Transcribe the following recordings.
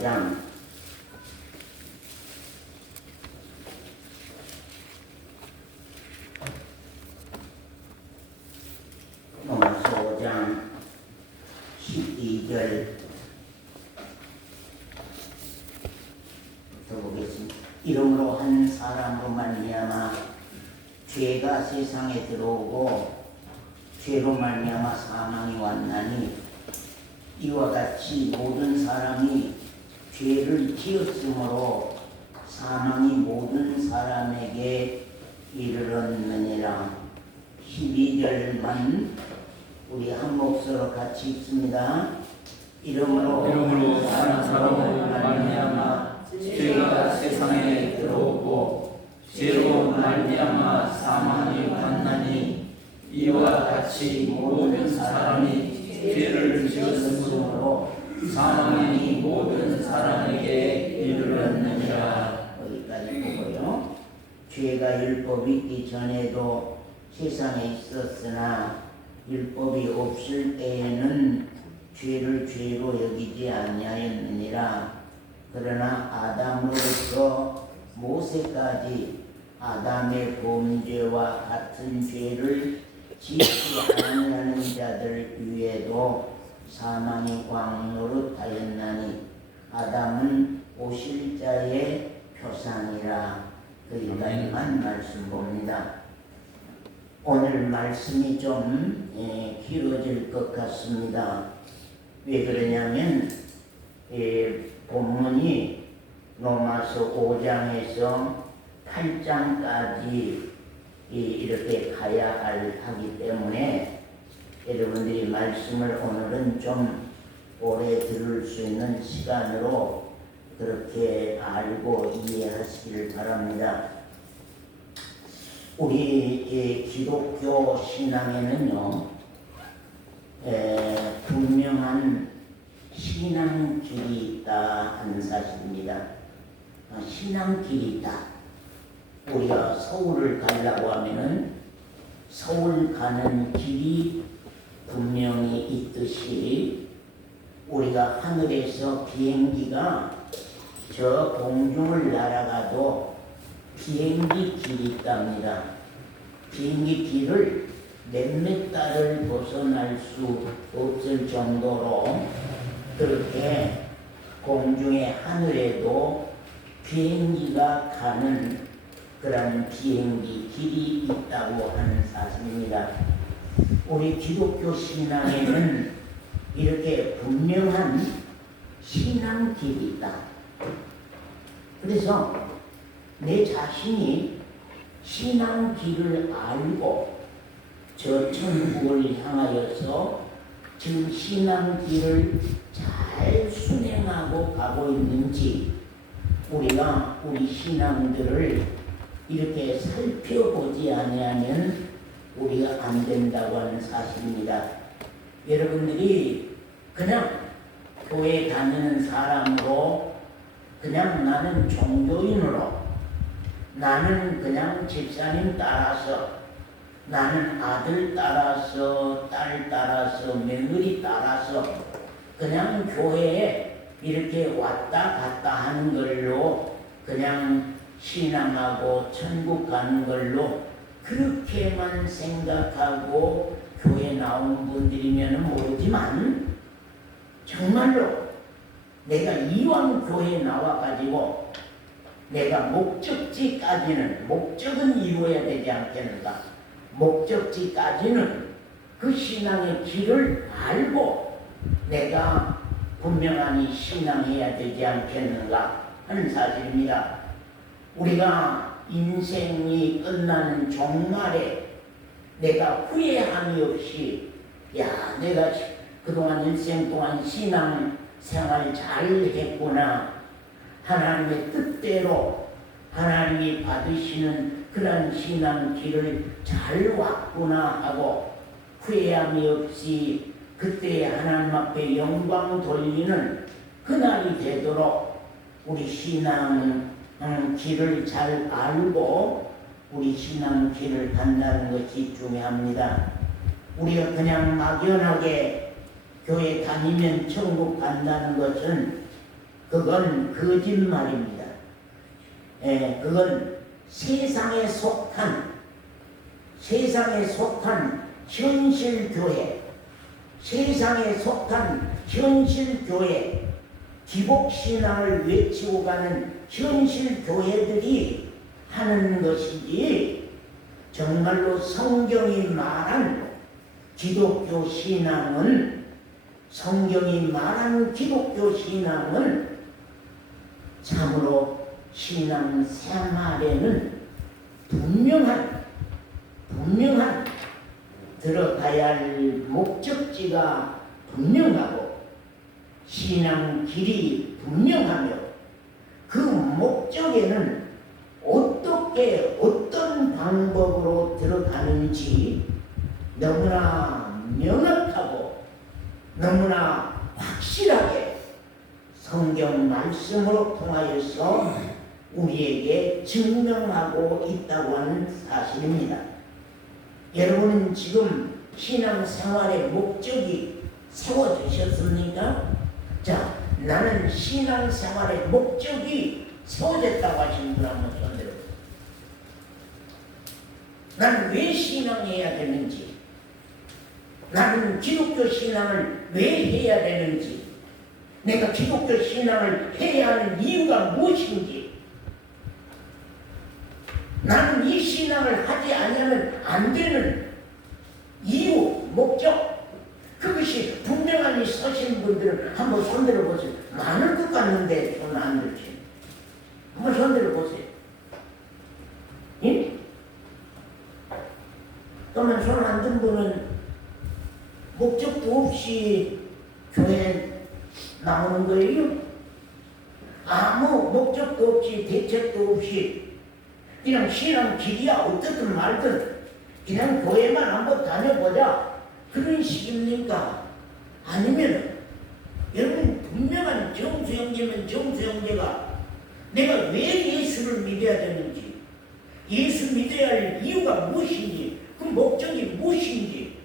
5장 로마서 5장 12절 보겠습니다. 이러므로 한 사람으로 말미암아 죄가 세상에 들어오고 죄로 말미암아 사망이 왔나니 이와 같이 모든 사람이 죄를 지었으므로 사망이 모든 사람에게 이르렀느니라. 12절만 우리 한 목소리로 같이 읽습니다. 이러므로 한 사람으로 말미암아 죄가 세상에 들어오고 죄로 말미암아 사망이 왔나니 이와 같이 모든 사람이 죄를 지었으므로 사망이 모든 사람에게 이르렀느니라. 여기까지 보고요. 죄가 율법이 있기 전에도 세상에 있었으나 율법이 없을 때에는 죄를 죄로 여기지 아니하였느니라. 그러나 아담으로부터 모세까지 아담의 범죄와 같은 죄를 짓지 아니하는 자들 위에도 사망이 왕노릇하였나니 아담은 오실 자의 표상이라. 여기까지만 말씀 봅니다. 오늘 말씀이 좀 길어질 것 같습니다. 왜 그러냐면 본문이 로마서 5장에서 8장까지 이렇게 가야 하기 때문에 여러분들이 말씀을 오늘은 좀 오래 들을 수 있는 시간으로 그렇게 알고 이해하시기를 바랍니다. 우리 기독교 신앙에는요, 분명한 신앙길이 있다 하는 사실입니다. 신앙길이 있다. 우리가 서울을 가려고 하면은 서울 가는 길이 분명히 있듯이 우리가 하늘에서 비행기가 저 공중을 날아가도 비행기 길이 있답니다. 비행기 길을 몇몇 달을 벗어날 수 없을 정도로 그렇게 공중의 하늘에도 비행기가 가는 그런 비행기 길이 있다고 하는 사실입니다. 우리 기독교 신앙에는 이렇게 분명한 신앙길이 있다. 그래서 내 자신이 신앙길을 알고 저 천국을 향하여서 지금 신앙길을 잘 순행하고 가고 있는지 우리가 우리 신앙들을 이렇게 살펴보지 아니하면 우리가 안 된다고 하는 사실입니다. 여러분들이 그냥 교회 다니는 사람으로 그냥 나는 종교인으로 나는 그냥 집사님 따라서 나는 아들 따라서 딸 따라서 며느리 따라서 그냥 교회에 이렇게 왔다 갔다 하는 걸로 그냥 신앙하고 천국 가는 걸로 그렇게만 생각하고 교회 나온 분들이면 모르지만 정말로 내가 이왕 교회에 나와가지고 내가 목적지까지는 목적은 이루어야 되지 않겠는가? 목적지까지는 그 신앙의 길을 알고 내가 분명하니 신앙해야 되지 않겠는가 하는 사실입니다. 우리가 인생이 끝나는 종말에 내가 후회함이 없이 내가 그동안 일생 동안 신앙 생활 잘 했구나. 하나님의 뜻대로 하나님이 받으시는 그런 신앙 길을 잘 왔구나 하고 후회함이 없이 그때 하나님 앞에 영광 돌리는 그날이 되도록 우리 신앙 길을 잘 알고 우리 신앙 길을 간다는 것이 중요합니다. 우리가 그냥 막연하게 교회 다니면 천국 간다는 것은 그건 거짓말입니다. 그건 세상에 속한 현실교회, 세상에 속한 현실교회, 기복신앙을 외치고 가는 현실교회들이 하는 것이지, 정말로 성경이 말한 기독교 신앙은, 성경이 말한 기독교 신앙은 참으로 신앙 생활에는 분명한 들어가야 할 목적지가 분명하고 신앙 길이 분명하며, 그 목적에는 어떻게 어떤 방법으로 들어가는지 너무나 명확하고 너무나 확실하게 성경 말씀으로 통하여서 우리에게 증명하고 있다고 하는 사실입니다. 여러분은 지금 신앙생활의 목적이 세워지셨습니까? 자, 나는 신앙생활의 목적이 세워졌다고 하시는 분 한번 손들어보세요. 나는 왜 신앙해야 되는지, 나는 기독교 신앙을 왜 해야 되는지, 내가 기독교 신앙을 해야 하는 이유가 무엇인지, 나는 이 신앙을 하지 않으면 안 되는 이유, 목적, 그것이 분명하니 서신 분들은 한번 손들어 보세요. 많을 것 같는데 손 안 들지. 한번 손들어 보세요. 예? 그러면 손 안 든 분은 목적도 없이 교회에 나오는 거예요? 아무 목적도 없이 대책도 없이 그냥 신앙 길이야 어떻든 말든 그냥 교회만 한번 다녀보자, 그런 식입니까? 아니면 여러분 분명한 정수형제면 정수형제가 내가 왜 예수를 믿어야 되는지, 예수 믿어야 할 이유가 무엇인지, 그 목적이 무엇인지,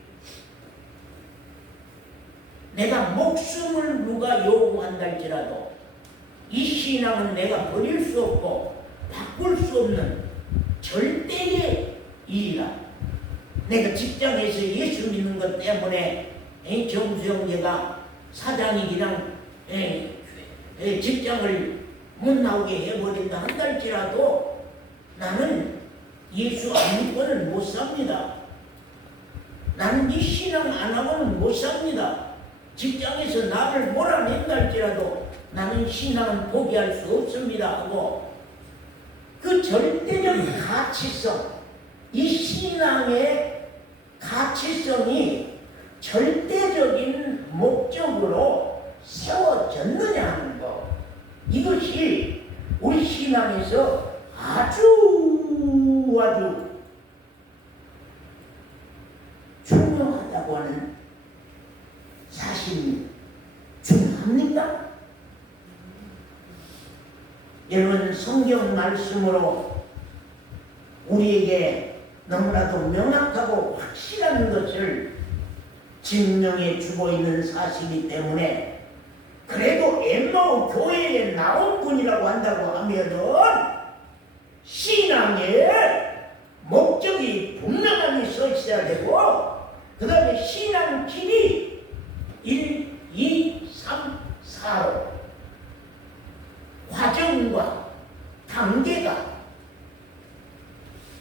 내가 목숨을 누가 요구한다 할지라도 이 신앙은 내가 버릴 수 없고 바꿀 수 없는 절대의 일이라. 내가 직장에서 예수 믿는 것 때문에 정수형제가 사장이 그냥 직장을 못 나오게 해버린다 한다 할지라도 나는 예수 안 믿고는 못 삽니다. 나는 이 신앙 안 하고는 못 삽니다. 직장에서 나를 몰아낸다 할지라도 나는 신앙은 포기할 수 없습니다 하고, 그 절대적 가치성, 이 신앙의 가치성이 절대적인 목적으로 세워졌느냐 하는 것, 이것이 우리 신앙에서 아주 중요하다고 하는 사실이 중요합니까? 여러분, 성경 말씀으로 우리에게 너무나도 명확하고 확실한 것을 증명해 주고 있는 사실이기 때문에, 그래도 엠마오 교회에 나온 분이라고 한다고 하면은 신앙의 목적이 분명하게 서 있어야 되고, 그 다음에 신앙 길이 1, 2, 3, 4로 과정과 단계가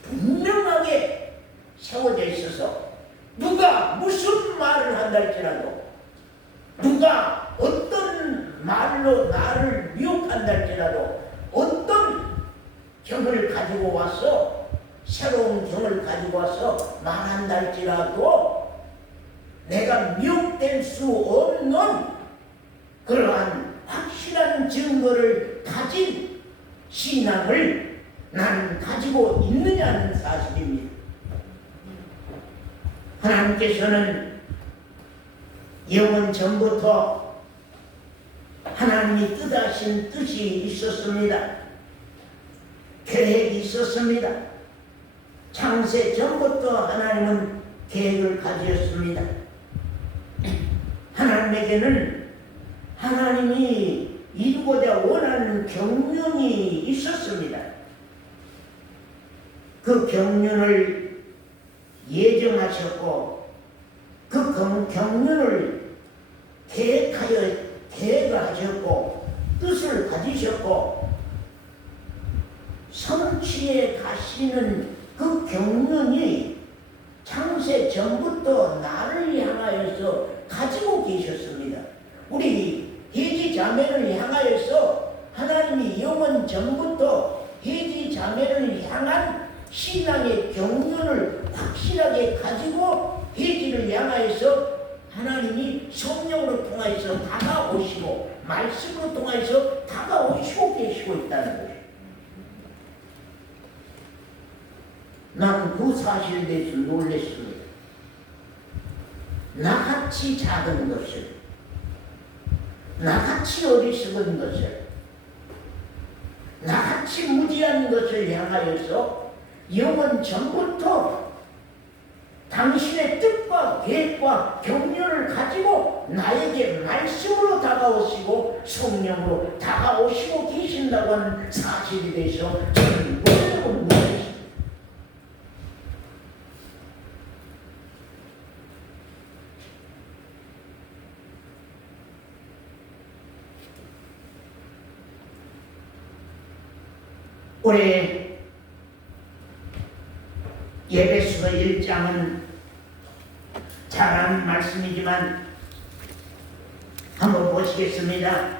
분명하게 세워져 있어서, 누가 무슨 말을 한다 할지라도, 누가 어떤 말로 나를 미혹한다 할지라도, 어떤 경을 가지고 와서 새로운 경을 가지고 와서 말한다 할지라도 내가 미혹될 수 없는 그러한 확실한 증거를 가진 신앙을 나는 가지고 있느냐는 사실입니다. 하나님께서는 영원 전부터 하나님이 뜻하신 뜻이 있었습니다. 계획이 있었습니다. 창세 전부터 하나님은 계획을 가지었습니다. 하나님에게는 하나님이 이루어 이루고자 원하는 경륜이 있었습니다. 그 경륜을 예정하셨고 그 경륜을 계획하셨고 뜻을 가지셨고 성취에 가시는 그 경륜이 창세 전부터 나를 향하여서 가지고 계셨습니다. 우리 해지 자매를 향하여서 하나님이 영원 전부터 해지 자매를 향한 신앙의 경륜을 확실하게 가지고 해지를 향하여서 하나님이 성령으로 통하여서 다가오시고 말씀으로 통하여서 다가오시고 계시고 있다는 거예요. 나는 그 사실에 대해서 놀랐습니다. 나같이 작은 것을, 나같이 어리석은 것을, 나같이 무지한 것을 향하여서 영원 전부터 당신의 뜻과 계획과 경륜을 가지고 나에게 말씀으로 다가오시고 성령으로 다가오시고 계신다고 하는 사실에 대해서 저는 놀랐습니다. 올해 에베소서 1장은 잘한 말씀이지만 한번 보시겠습니다.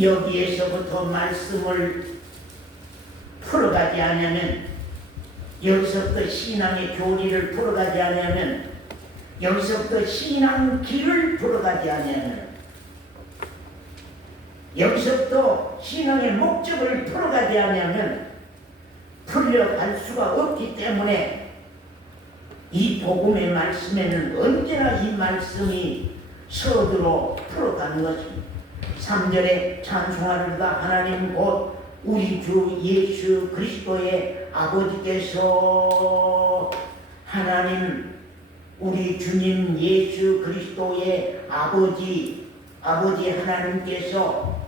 여기에서부터 말씀을 풀어가지 않으면, 여기서부터 신앙의 교리를 풀어가지 않으면, 여기서부터 신앙 길을 풀어가지 않으면, 여기서부터 신앙의 목적을 풀어가지 않으면 풀려갈 수가 없기 때문에 이 복음의 말씀에는 언제나 이 말씀이 서두로 풀어가는 것입니다. 3절에 찬송하리로다 하나님 곧 우리 주 예수 그리스도의 아버지께서, 하나님 우리 주님 예수 그리스도의 아버지 하나님께서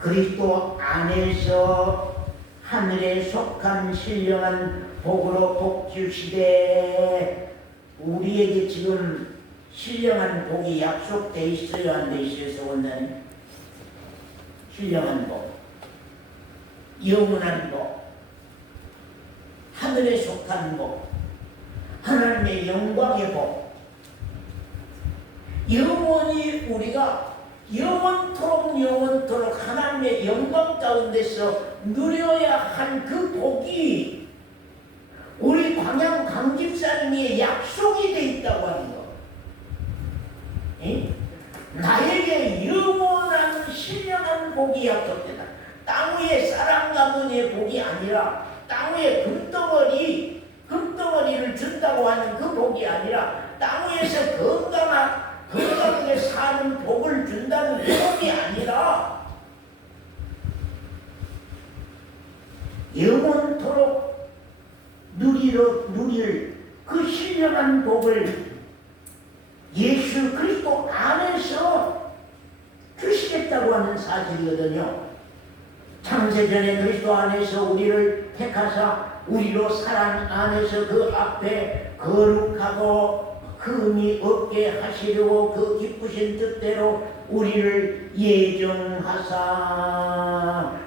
그리스도 안에서 하늘에 속한 신령한 복으로 복 주시되, 우리에게 지금 신령한 복이 약속되어 있어요, 안 돼 있어요, 원장님? 신령한 복, 영원한 복, 하늘에 속한 복, 하나님의 영광의 복, 영원히 우리가 영원토록 하나님의 영광 가운데서 누려야 할 그 복이 우리 광양 강집사님의 약속이 되어 있다고 하는 거. 에? 나에게 영원한 신령한 복이 약속되다. 땅 위에 사람 가문의 복이 아니라, 땅 위에 금덩어리를 준다고 하는 그 복이 아니라, 땅 위에서 건강하게 사는 복을 준다는 복이 아니라, 영원토록 누릴 그 신령한 복을 예수 그리스도 안에서 주시겠다고 하는 사실이거든요. 창세전에 그리스도 안에서 우리를 택하사 우리로 사랑 안에서 그 앞에 거룩하고 흠이 없게 하시려고 그 기쁘신 뜻대로 우리를 예정하사,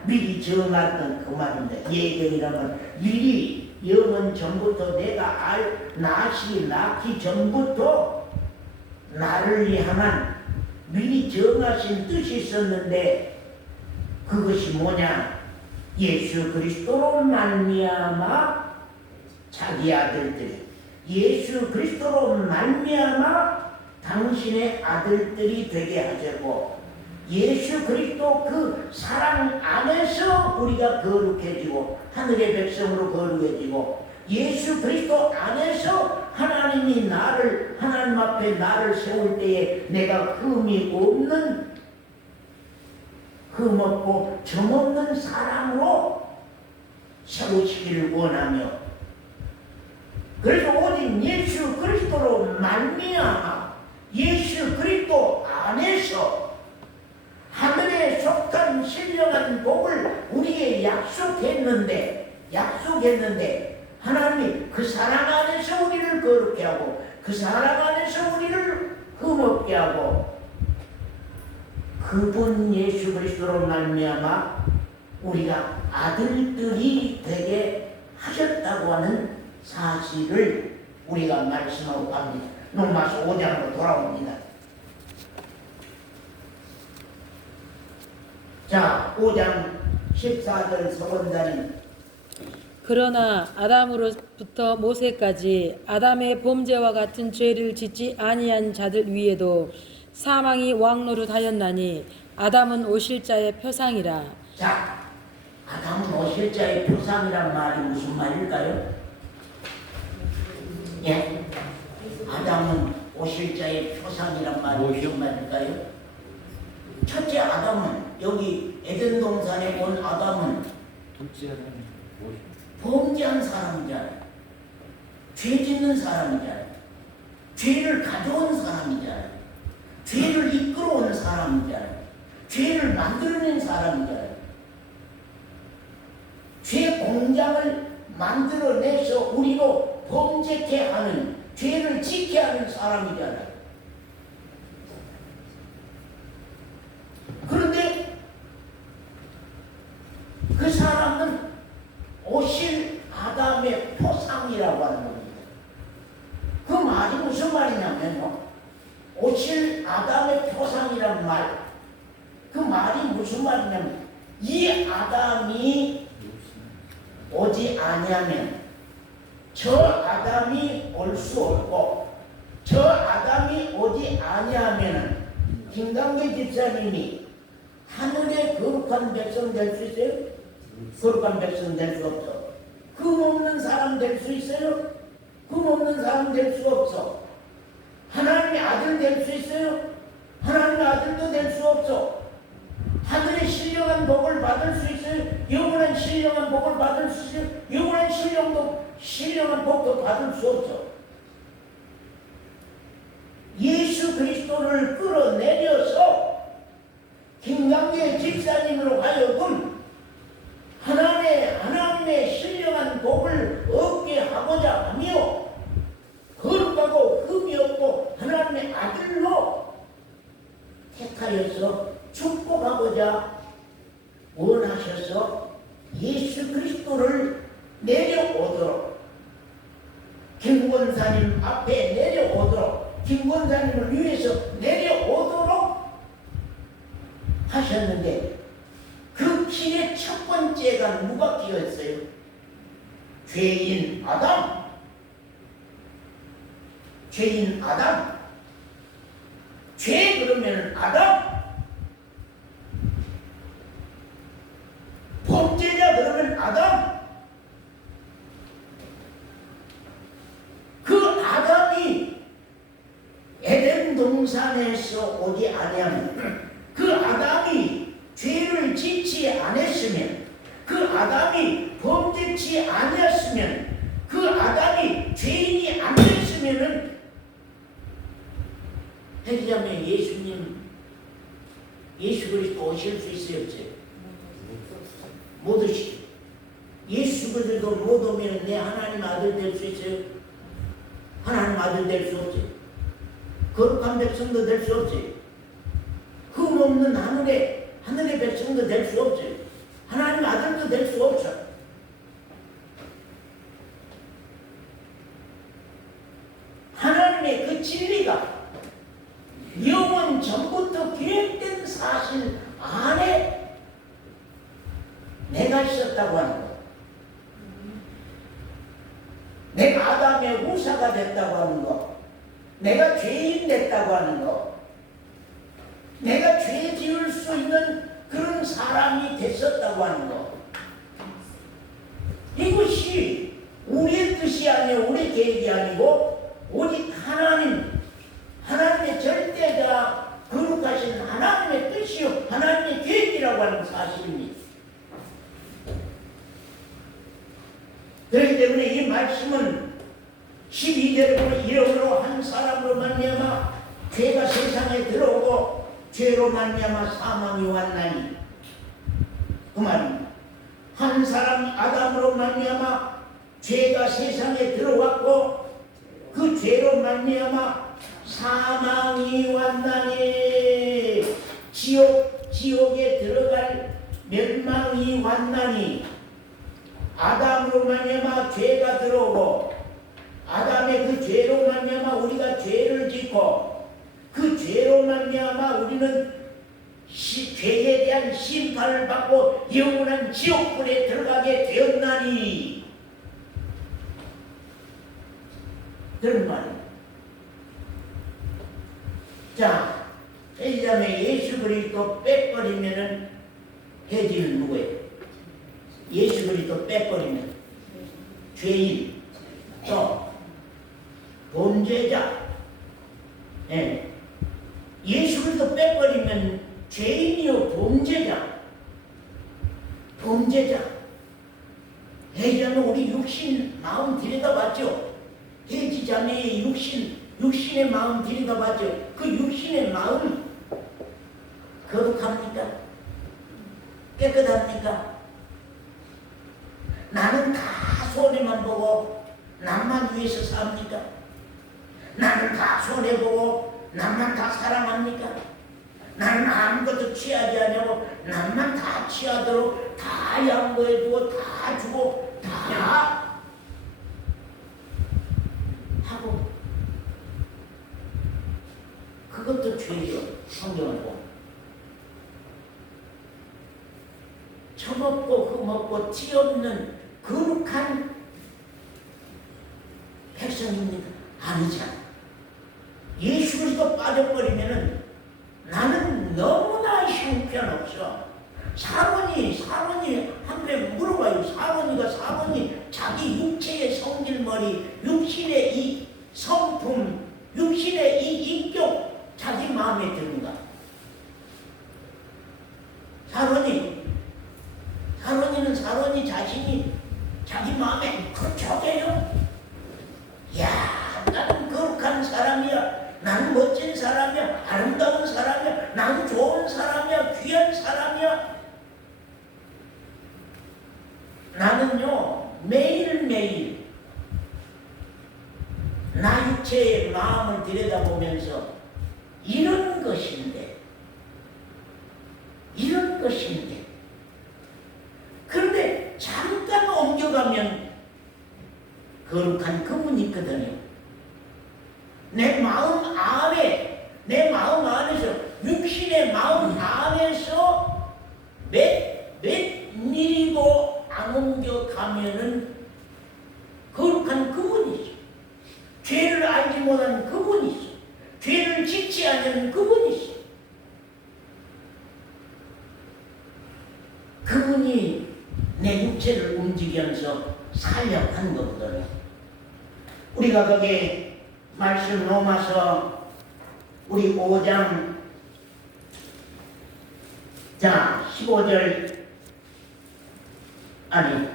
미리 정했던 그 말인데, 예정이라면 미리 영원 전부터 내가 낳기 전부터 나를 향한 미리 정하신 뜻이 있었는데, 그것이 뭐냐? 예수 그리스도로 말미암아 자기 아들들이, 예수 그리스도로 말미암아 당신의 아들들이 되게 하시고, 예수 그리스도 그 사랑 안에서 우리가 거룩해지고 하늘의 백성으로 거룩해지고, 예수 그리스도 안에서 하나님이 하나님 앞에 나를 세울 때에 내가 흠이 없는, 흠없고 점없는 사랑으로 세우시기를 원하며, 그래서 오직 예수 그리스도로 그 사랑 안에서 우리를 흠없게 하고 그분 예수 그리스도로 말미암아 우리가 아들들이 되게 하셨다고 하는 사실을 우리가 말씀하고 갑니다. 로마서 5장으로 돌아옵니다. 자, 5장 14절 서본자님. 그러나 아담으로부터 모세까지 아담의 범죄와 같은 죄를 짓지 아니한 자들 위에도 사망이 왕노릇하였나니 아담은 오실자의 표상이라. 자, 아담은 오실자의 표상이란 말이 무슨 말일까요? 예? 아담은 오실자의 표상이란 말이 무슨 말일까요? 첫째 아담은, 여기 에덴 동산에 온 아담은 범죄한 사람이잖아요. 죄 짓는 사람이잖아요. 죄를 가져온 사람이잖아요. 죄를 이끌어온 사람이잖아요. 죄를 만들어낸 사람이잖아요. 죄 공장을 만들어내서 우리로 범죄케 하는, 죄를 짓게 하는 사람이잖아요. 그런데 그 사람은 오실 아담의 표상이라고 하는 겁니다. 그 말이 무슨 말이냐면요, 오실 아담의 표상이란 말, 그 말이 무슨 말이냐면, 이 아담이 오지 아니하면 저 아담이 올 수 없고, 저 아담이 오지 아니하면 김강계 집사님이 하늘의 거룩한 백성 될 수 있어요? 거룩한 백성 될 수 없어. 금 없는 사람 될 수 있어요? 금 없는 사람 될 수 없어. 하나님의 아들 될 수 있어요? 하나님의 아들도 될 수 없어. 하늘의 신령한 복을 받을 수 있어요? 영원한 신령한 복을 받을 수 있어요? 영원한 신령한 복도 받을 수 없어. 예수 그리스도를 끌어내려서 김강계 집사님으로 하여금 하나님의 신령한 복을 얻게 하고자 하며, 거룩하고 흠이 없고 하나님의 아들로 택하여서 축복하고자 원하셔서 예수 그리스도를 내려오도록, 김권사님 앞에 내려오도록, 김권사님을 위해서 내려오도록 하셨는데, 그 길의 첫 번째가 누가 끼었어요? 죄인 아담. 죄인 아담. 죄 그러면 아담. 범죄자 그러면 아담. 그 아담이 에덴 동산에서 오지 아니하면, 그 아담이 죄를 짓지 않았으면, 그 아담이 범죄치 아니었으면, 그 아담이 죄인이 안 됐으면은, 해리자면 예수 그리스도 오실 수 있어요, 없어요? 못 오시죠. 예수 그리스도 못 오면 내 하나님 아들 될 수 있어요? 하나님 아들 될 수 없어요. 거룩한 백성도 될 수 없어요. 흠 없는 하늘의 백성도 될 수 없어요. 하나님 아들도 될 수 없어. 하나님의 그 진리가 영원 전부터 계획된 사실 안에 내가 있었다고 하는 거. 내가 아담의 후사가 됐다고 하는 거. 내가 죄인 됐다고 하는 거. 내가 죄 지을 수 있는 그런 사람이 됐었다고 하는 거. 이것이 우리의 뜻이 아니고 우리의 계획이 아니고 오직 하나님의 절대자 거룩하신 하나님의 뜻이요 하나님의 계획이라고 하는 사실입니다. 그렇기 때문에 이 말씀은 12절에 보면 이러므로 한 사람으로 말미암아 죄가 세상에 들어오고 죄로 말미암아 사망이 왔나니, 그 말입니다. 한 사람 아담으로 말미암아 죄가 세상에 들어왔고 그 죄로 말미암아 사망이 왔나니 지옥에 들어갈 멸망이 왔나니 아담으로 말미암아 죄가 들어오고 아담의 그 죄로 말미암아 우리가 죄를 짓고 그 죄로 말미암아 우리는 죄에 대한 심판을 받고 영원한 지옥불에 들어가게 되었나니 그런 말이에요. 자, 이 예수 그리스도 빼버리면은 해지는 누구예요? 예수 그리스도 빼버리면 죄인, 또 범죄자. 예. 예수 그리스도 빼버리면 죄인이요 범죄자. 해지하면 우리 육신 마음 들여다봤죠. 해지자매의 육신의 마음 들여다봤죠. 그 육신의 마음 거룩합니까? 깨끗합니까? 나는 다 손해만 보고 남만 위해서 삽니까? 나는 다 손해보고 남만 다 사랑합니까? 나는 아무것도 취하지 않냐고 남만 다 취하도록 다 양보해주고 다 주고 다 하고 그것도 죄죠. 성경을 보면 처먹고 흠없고 티 없는 거룩한 백성입니다. 아니잖아. 예수 그리스도 빠져버리면은 나는 너무나 형편없어. 사모니 한테 물어봐요. 사모니 자기 육체의 성질머리, 육신의 이 성품, 육신의 이 인격 자기 마음에 드는가? 사모니는 사모니 자신이 자기 마음에 그쪽에요. 야, 나는 거룩한 사람이야. 나는 멋진 사람이야. 아름다운 사람이야. 나는 좋은 사람이야. 귀한 사람이야. 나는요 매일매일 나 육체의 마음을 들여다보면서 이런 것인데 그런데 잠깐 옮겨가면 거룩한 그분이 있거든요. 내 마음 안에서 육신의 마음 안에서 몇 밀고 안 옮겨가면은 거룩한 그분이 있어. 죄를 알지 못하는 그분이 있어. 죄를 짓지 않는 그분이 있어. 그분이 내 육체를 움직이면서 살려하는 거거든요. 우리가 거기 말씀 로마서 우리 5장 자 15절 아니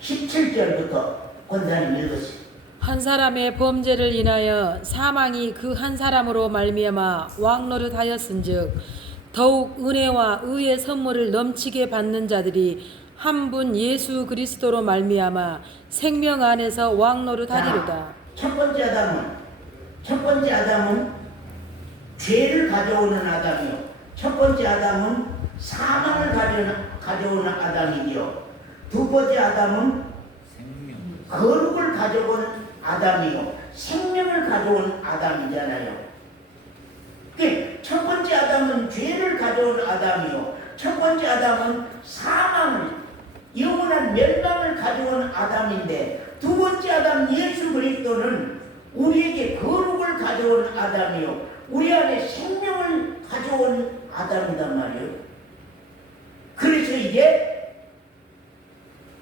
17절부터 권사님 읽으세요. 한 사람의 범죄를 인하여 사망이 그 한 사람으로 말미암아 왕노릇하였은즉 더욱 은혜와 의의 선물을 넘치게 받는 자들이 한 분 예수 그리스도로 말미암아 생명 안에서 왕노릇하리로다. 첫 번째 아담은 죄를 가져오는 아담이요. 첫 번째 아담은 사망을 가져오는 아담이요. 두 번째 아담은 거룩을 가져온 아담이요. 생명을 가져온 아담이잖아요. 첫 번째 아담은 죄를 가져온 아담이요. 첫 번째 아담은 사망을, 영원한 멸망을 가져온 아담인데 두 번째 아담 예수 그리스도는 우리에게 거룩을 가져온 아담이요. 우리 안에 생명을 가져온 아담이단 말이에요. 그래서 이제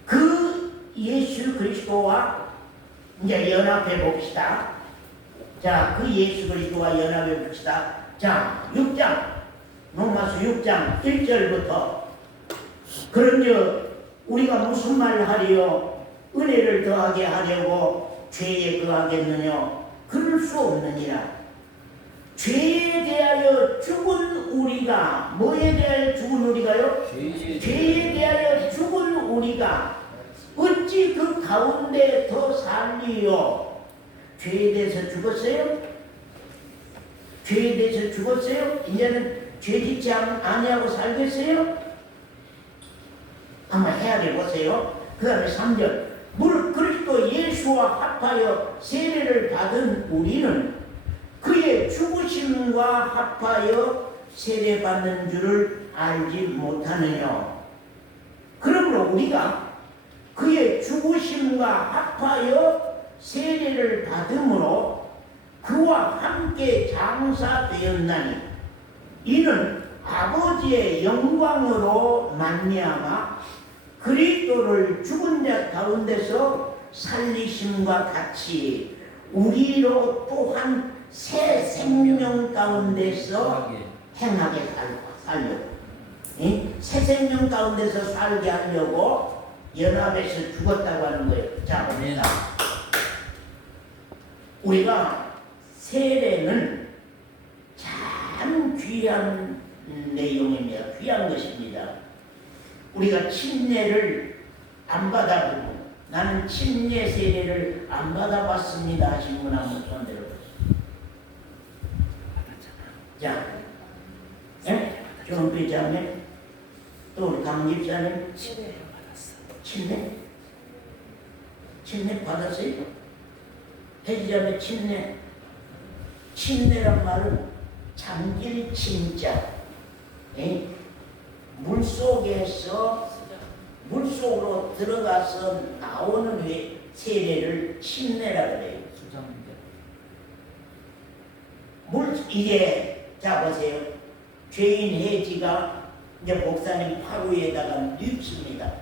그 예수 그리스도와 이제 연합해 봅시다. 자, 그 예수 그리스도와 연합해 봅시다. 자, 6장, 로마서 6장 1절부터 그런즉 우리가 무슨 말을 하리요? 은혜를 더하게 하려고 죄에 거하겠느냐? 그럴 수 없느니라. 죄에 대하여 죽은 우리가, 뭐에 대하여 죽은 우리가요? 죄에 대하여 죽은 우리가 어찌 그 가운데 더 살리요? 죄에 대해서 죽었어요? 죄에 대해서 죽었어요? 이제는 죄 짓지 아니하고 살겠어요? 한번 헤아려 보세요. 그 다음에 3절. 그리스도 예수와 합하여 세례를 받은 우리는 그의 죽으심과 합하여 세례받는 줄을 알지 못하느냐. 그러므로 우리가 그의 죽으심과 합하여 세례를 받음으로 그와 함께 장사되었나니 이는 아버지의 영광으로 말미암아 그리스도를 죽은 자 가운데서 살리심과 같이 우리로 또한 새 생명 가운데서 행하게 살려고, 새 생명 가운데서 살게 하려고 연합해서 죽었다고 하는 거예요. 자, 봅니다. 우리가 세례는 참 귀한 내용입니다. 귀한 것입니다. 우리가 침례를 안 받아보고 나는 침례 세례를 안 받아봤습니다 하신 분 한번 손 들어보세요. 자, 예? 조은빛 자매, 또 우리 강집사님 침례? 침례 받았어요? 혜지자매 침례란 말은 잠길 침자, 물속으로 들어가서 나오는 세례를 침례라 그래요. 이게 자 보세요. 죄인 해지가 이제 목사님 팔 위에다가 눕습니다.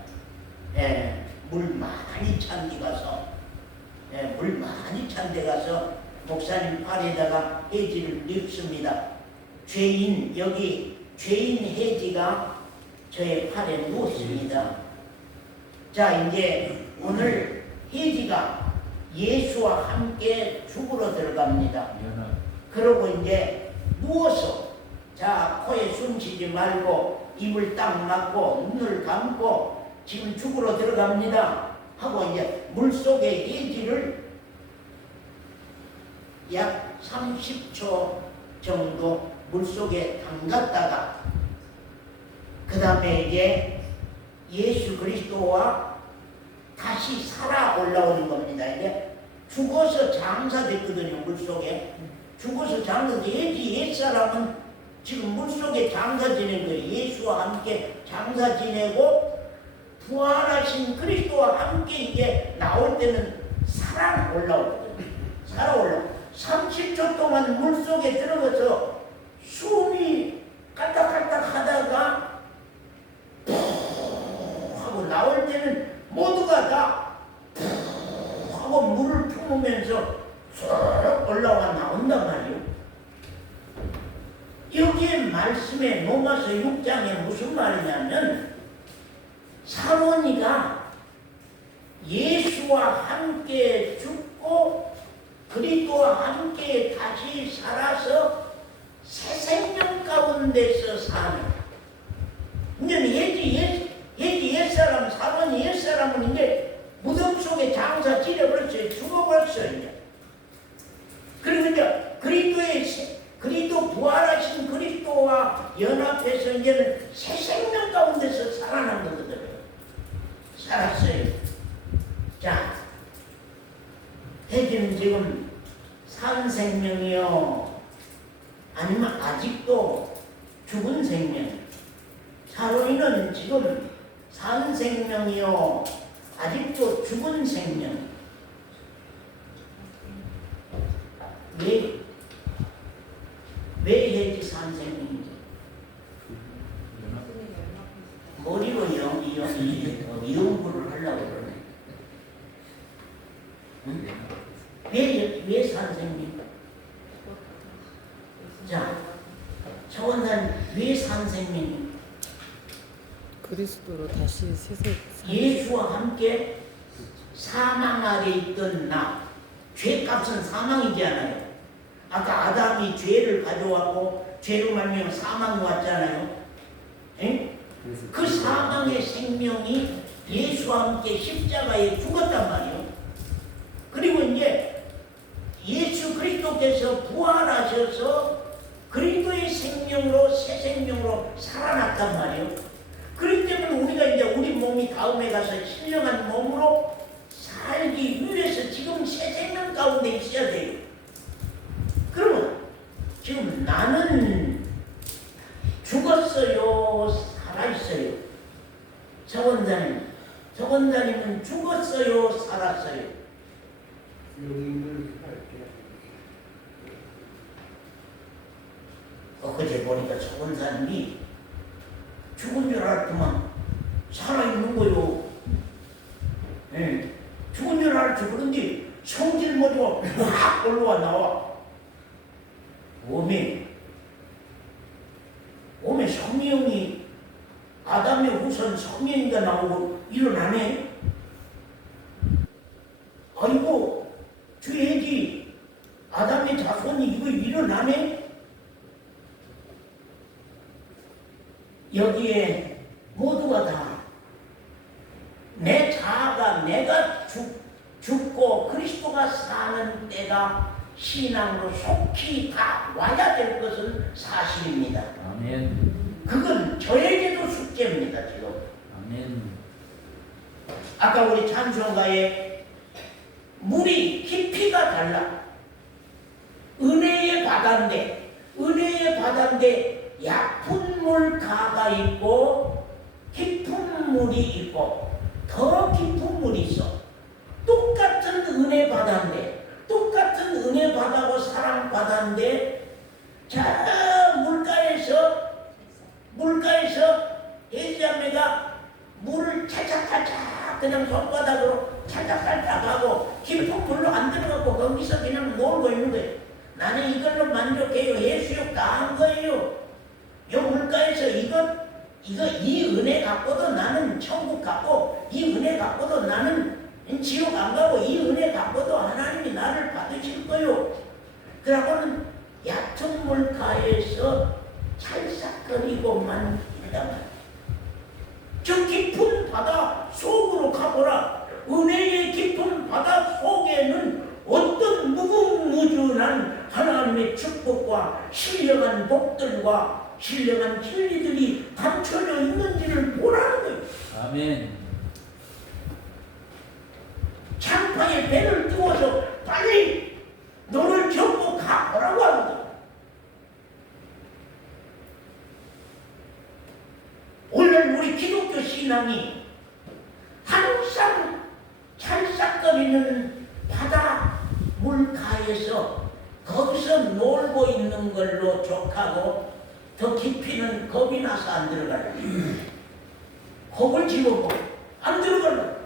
물 많이 찬 데 가서, 물 많이 찬 데 가서 목사님 팔에다가 해지를 눕습니다. 여기 죄인 해지가 저의 팔에 누웠습니다. 자, 이제 오늘 해지가 예수와 함께 죽으러 들어갑니다. 그러고 이제 누워서, 자, 코에 숨 쉬지 말고 입을 딱 막고 눈을 감고 지금 죽으러 들어갑니다 하고 이제 물속에 해지를 약 30초 정도 물속에 담갔다가 그 다음에 이제 예수 그리스도와 다시 살아 올라오는 겁니다. 이제 죽어서 장사됐거든요. 물속에 죽어서 장사됐지. 옛사람은 지금 물속에 장사 지낸 거예요. 예수와 함께 장사 지내고 부활하신 그리스도와 함께 이제 나올 때는 살아 올라오거든요. 살아 올라오. 30초 동안 물속에 들어가서 숨이 깔딱깔딱 하다가 푹 하고 나올 때는 모두가 다 푹 하고 물을 품으면서 쭉 올라와 나온단 말이에요. 여기에 말씀에 로마서 6장에 무슨 말이냐면 사모니가 예수와 함께 죽고 그리스도와 함께 다시 살아서 새 생명 가운데서 사는. 이제 예지 옛사람, 사모니 옛사람은 이제 무덤 속에 장사 지려버렸어요. 죽어버렸어요. 이제. 그리고 이제 그리스도 부활하신 그리스도와 연합해서 이제는 새 생명 가운데서 살아난 거거든요. 살았어요. 자, 혜지는 지금 산 생명이요, 아니면 아직도 죽은 생명. 사로이는 지금 산 생명이요, 아직도 죽은 생명. 왜 혜지 산 생명이지? 머리로 연구를 하려고 그러네. 응? 왜 선생님? 자, 차원산 왜 선생님? 그리스도로 다시 세세 예수와 함께 사망 아래 있던 나, 죄값은 사망이지 않아요. 아까 아담이 죄를 가져왔고 죄로 말미암아 사망이 왔잖아요. 에? 그 사망의 생명이 예수와 함께 십자가에 죽었단 말이에요. 그리고 이제 예수 그리스도께서 부활하셔서 그리스도의 생명으로 새 생명으로 살아났단 말이에요. 그렇기 때문에 우리가 이제 우리 몸이 다음에 가서 신령한 몸으로 살기 위해서 지금 새 생명 가운데 있어야 돼요. 그러면 지금 나는 죽었어요, 살아있어요? 서원자님은 죽었어요, 살았어요? 엊그제 보니까 서원사님이 죽은 줄 알았더만 살아있는 거요. 예, 죽은 줄 알았죠. 그런데 성질머리가 확 올라와 나와. 몸에 성령이 아담의 후손 성령이가 나오고 일어나네. 아이고 죄지 아담의 자손이 이거 일어나네. 여기에 모두가 다 내 자아가 내가 죽고 그리스도가 사는 때가 신앙으로 속히 다 와야 될 것은 사실입니다. 아멘. 그건 저에게도 숙제입니다. 지금 아멘. 아까 우리 찬송가에 물이 깊이가 달라. 은혜의 바다인데 얕은 물가가 있고 깊은 물이 있고 더 깊은 물이 있어. 똑같은 은혜 바다고 사랑 바다인데 저 물가에서 예수자매가 물을 차차차차 그냥 손바닥으로 차차차차 가고 깊은 물로 안 들어가고 거기서 그냥 놀고 있는 거예요. 나는 이걸로 만족해요. 예수욕 다 한 거예요. 이 물가에서 이 은혜 갖고도 나는 천국 갖고, 이 은혜 갖고도 나는 지옥 안 가고, 이 은혜 갖고도 하나님이 나를 받으실 거요. 그러고는 얕은 물가에서 찰싹거리고만 있단 말이야. 저 깊은 바다 속으로 가보라. 은혜의 깊은 바다 속에는 어떤 무궁무진한 하나님의 축복과 신령한 복들과 신령한 진리들이 감춰져 있는지를 보라는 거예요. 아멘. 창파에 배를 띄워서 빨리 너를 접고 가보라고 하는 거예요. 오늘 우리 기독교 신앙이 항상 찰싹거리는 바다 물가에서 거기서 놀고 있는 걸로 족하고 더 깊이는 겁이 나서 안 들어가요. 겁을 집어보고 안 들어가요.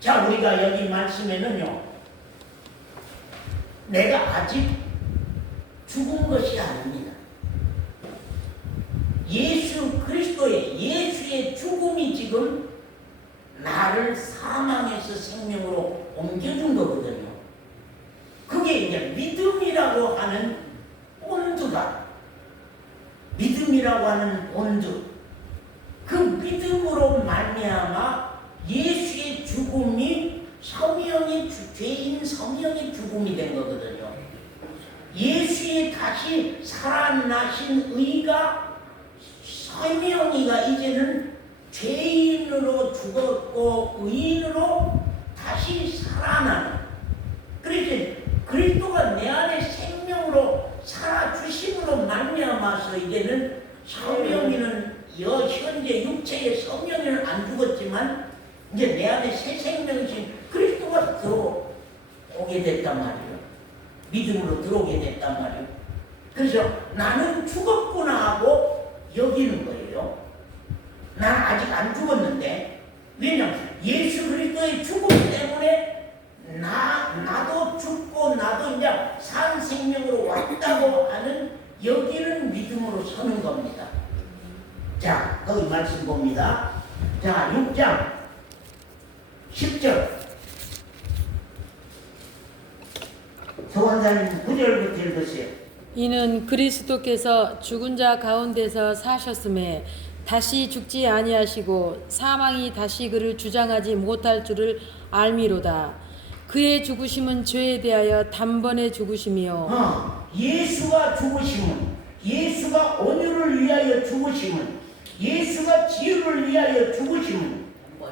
자, 우리가 여기 말씀에는요, 내가 아직 죽은 것이 아닙니다. 예수 그리스도의 예수의 죽음이 지금 나를 사망에서 생명으로 옮겨준 거거든요. 그게 이제 믿음이라고 하는 본드가, 믿음이라고 하는 본드, 그 믿음으로 말미암아 예수의 죽음이 죄인 성령의 죽음이 된 거거든요. 예수의 다시 살아나신 의가 성령이가 이제는 죄인으로 죽었고 의인으로 다시 살아나는, 그래서 그리스도가 내 안에 생명으로 살아주심으로 말미암아서 이제는 성령이는 현재 육체의 성령이는 안 죽었지만 이제 내 안에 새 생명이신 그리스도가 들어오게 됐단 말이에요. 믿음으로 들어오게 됐단 말이에요. 그래서 나는 죽었구나 하고 여기는 거예요. 난 아직 안 죽었는데, 왜냐하면 예수 그리스도의 죽음 때문에 나도 죽고 나도 이제 산 생명으로 왔다고 하는 여기는 믿음으로 서는 겁니다. 자, 거기 말씀 봅니다. 자, 6장 10절 서원사님 9절부터 읽으세요. 이는 그리스도께서 죽은 자 가운데서 사셨음에 다시 죽지 아니하시고 사망이 다시 그를 주장하지 못할 줄을 알미로다. 그의 죽으심은 죄에 대하여 단번에 죽으심이요 예수가 죽으심은, 예수가 온유를 위하여 죽으심은, 예수가 지유를 위하여 죽으심은,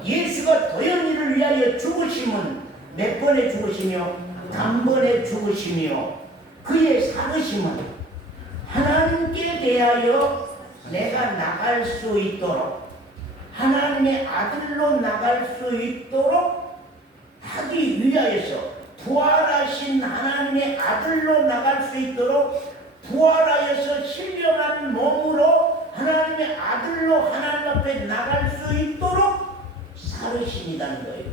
예수가 도연이를 위하여 죽으심은 몇 번의 죽으심이요? 단번에 죽으심이요. 그의 살으심은 하나님께 대하여 내가 나갈 수 있도록, 하나님의 아들로 나갈 수 있도록 하기 위하여서, 부활하신 하나님의 아들로 나갈 수 있도록 부활하여서 신령한 몸으로 하나님의 아들로 하나님 앞에 나갈 수 있도록 살으신이라는 거예요.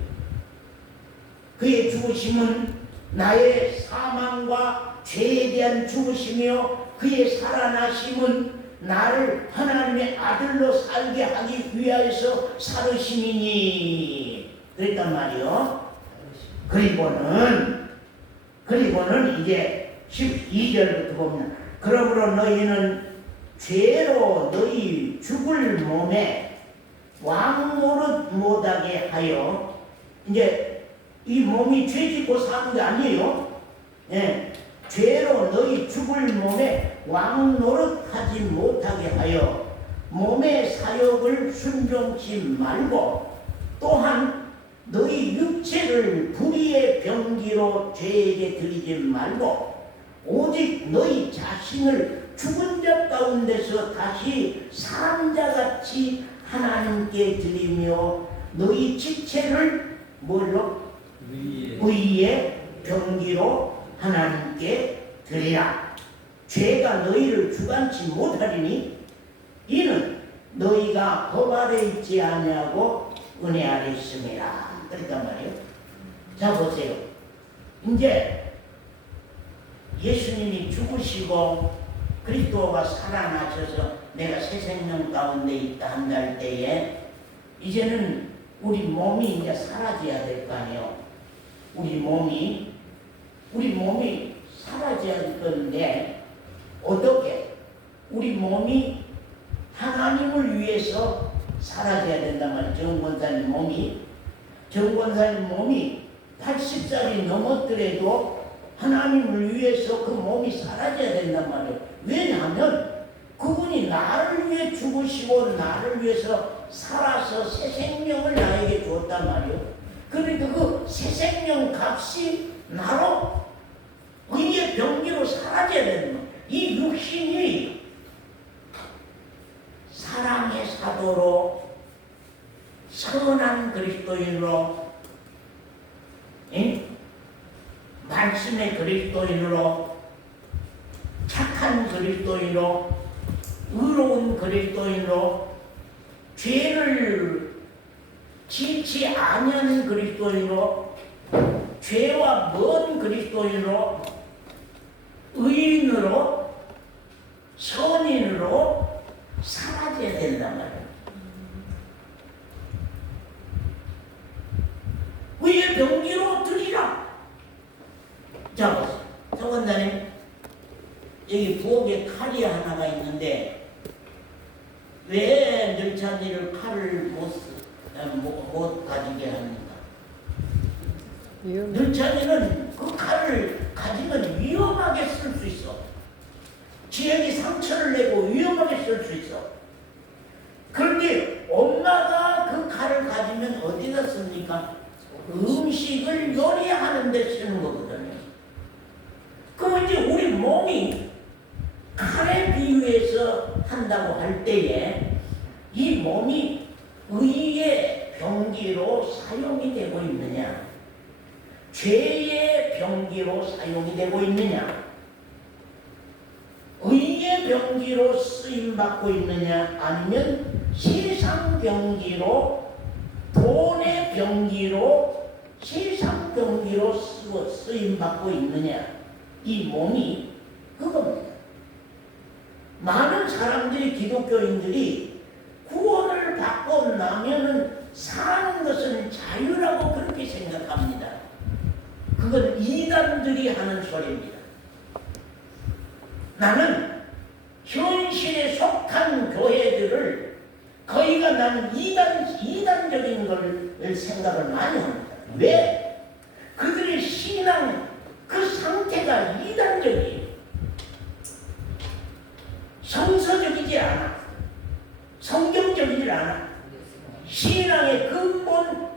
그의 죽으심은 나의 사망과 죄에 대한 죽으심이요, 그의 살아나심은 나를 하나님의 아들로 살게 하기 위하여서 살으심이니 그랬단 말이요. 그리고는 이제 12절부터 보면, 그러므로 너희는 죄로 너희 죽을 몸에 왕노릇 못하게 하여, 이제 이 몸이 죄짓고 사는 게 아니에요. 예, 죄로 너희 죽을 몸에 왕노릇하지 못하게 하여 몸의 사욕을 순종치 말고, 또한 너희 육체를 불의의 병기로 죄에게 드리지 말고, 오직 너희 자신을 죽은 자 가운데서 다시 산 자같이 하나님께 드리며 너희 지체를 뭘로? 의의 병기로 하나님께 드리라. 죄가 너희를 주관치 못하리니 이는 너희가 법 아래 있지 아니하고 은혜 아래 있음이라. 그랬단 말이에요. 자 보세요. 이제 예수님이 죽으시고 그리스도가 살아나셔서 내가 새 생명 가운데 있다 한다 때에 이제는 우리 몸이 이제 사라져야 될 거 아니에요. 우리 몸이 사라져야 될 건데, 어떻게? 우리 몸이 하나님을 위해서 사라져야 된단 말이에요. 정 권사님 몸이 80살이 넘었더라도 하나님을 위해서 그 몸이 사라져야 된단 말이에요. 왜냐하면 그분이 나를 위해 죽으시고 나를 위해서 살아서 새 생명을 나에게 주었단 말이에요. 그러니까 그 새 생명 값이 나로 의의 병기로 사라져야 되는 거예요. 이 육신이 사랑의 사도로, 선한 그리스도인으로, 말씀의 그리스도인으로, 착한 그리스도인으로, 의로운 그리스도인으로, 죄를 지지 아니하는 그리스도인으로, 죄와 먼 그리스도인으로, 의인으로, 선인으로 사라져야 된단 말이에요. 의의 병기로 드리라. 자 보세요. 성원자님, 여기 부엌에 칼이 하나가 있는데 왜 늘찬이를 칼을 못 가지게 합니까? 늘찬이는 그 칼을 가지면 위험하게 쓸 수 있어. 지역이 상처를 내고 위험하게 쓸 수 있어. 그런데 엄마가 그 칼을 가지면 어디다 씁니까? 음식을 요리하는 데 쓰는 거거든요. 그럼 이제 우리 몸이 칼에 비유해서 한다고 할 때에 이 몸이 의의 병기로 사용이 되고 있느냐, 죄의 병기로 사용이 되고 있느냐, 의의 병기로 쓰임받고 있느냐, 아니면 세상 병기로, 돈의 병기로, 세상 병기로 쓰임받고 있느냐, 이 몸이 그겁니다. 많은 사람들이, 기독교인들이 구원을 받고 나면은 사는 것은 자유라고 그렇게 생각합니다. 그건 이단들이 하는 소리입니다. 나는 현실에 속한 교회들을 거의가 나는 이단적인 걸 생각을 많이 합니다. 왜? 그들이 신앙 그 상태가 이단적이에요. 성서적이지 않아. 성경적이지 않아. 신앙의 근본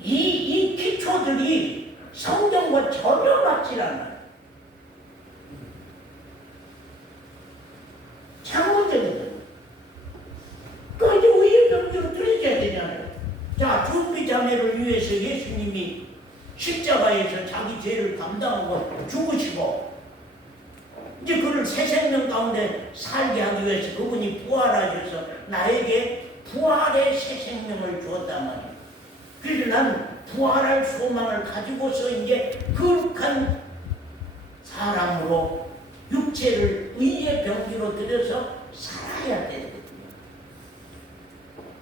이 기초들이 성경과 전혀 맞지 않아요. 창문적이거든요. 그 이제 의의 병기로 들어줘야 되잖아요. 자, 준비자매를 위해서 예수님이 십자가에서 자기 죄를 감당하고 죽으시고 이제 그를 새 생명 가운데 살게 하기 위해서 그분이 부활하셔서 나에게 부활의 새 생명을 주었단 말이에요. 그래서 난 부활할 소망을 가지고서 이제 거룩한 사람으로 육체를 의의 병기로 들여서 살아야 되거든요.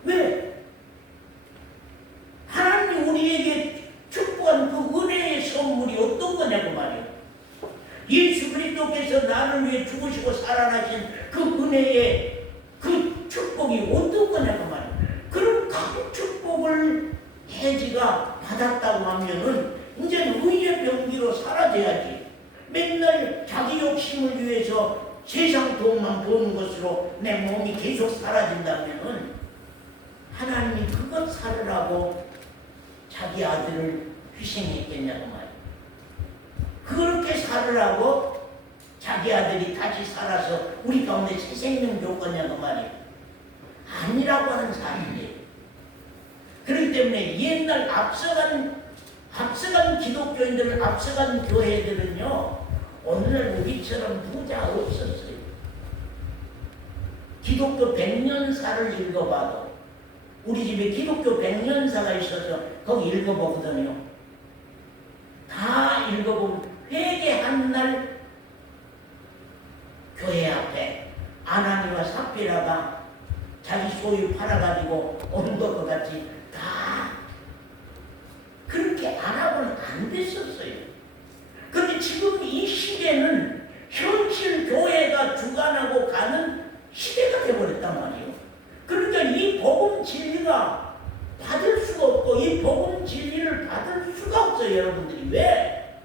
왜? 하나님 우리에게 축복한 그 은혜의 선물이 어떤 거냐고 말이에요. 예수 그리스도께서 나를 위해 죽으시고 살아나신 그 은혜의 그 축복이 어떤 거냐고 말이에요. 그런 큰 축복을 해지가 받았다고 하면은 이제 의의 병기로 사라져야지. 맨날 자기 욕심을 위해서 세상 돈만 버는 것으로 내 몸이 계속 사라진다면은 하나님이 그것 살으라고 자기 아들을 희생했겠냐고 말이에요. 그렇게 살으라고 자기 아들이 다시 살아서 우리 가운데 새 생명 줬겠냐고 말이에요. 아니라고 하는 사실이에요. 그렇기 때문에 옛날 앞서간 기독교인들, 앞서간 교회들은요, 오늘날 우리처럼 부자 없었어요. 기독교 100년사를 읽어봐도, 우리 집에 기독교 100년사가 있어서 거기 읽어보거든요. 다 읽어보면 회개한 날 교회 앞에 아나니와 삽비라가 자기 소유 팔아가지고 온 것 같이 다 그렇게 안 하고는 안 됐었어요. 그런데 지금 이 시대는 현실 교회가 주관하고 가는 시대가 되어버렸단 말이에요. 그러니까 이 복음 진리가 받을 수가 없고 이 복음 진리를 받을 수가 없어요. 여러분들이. 왜?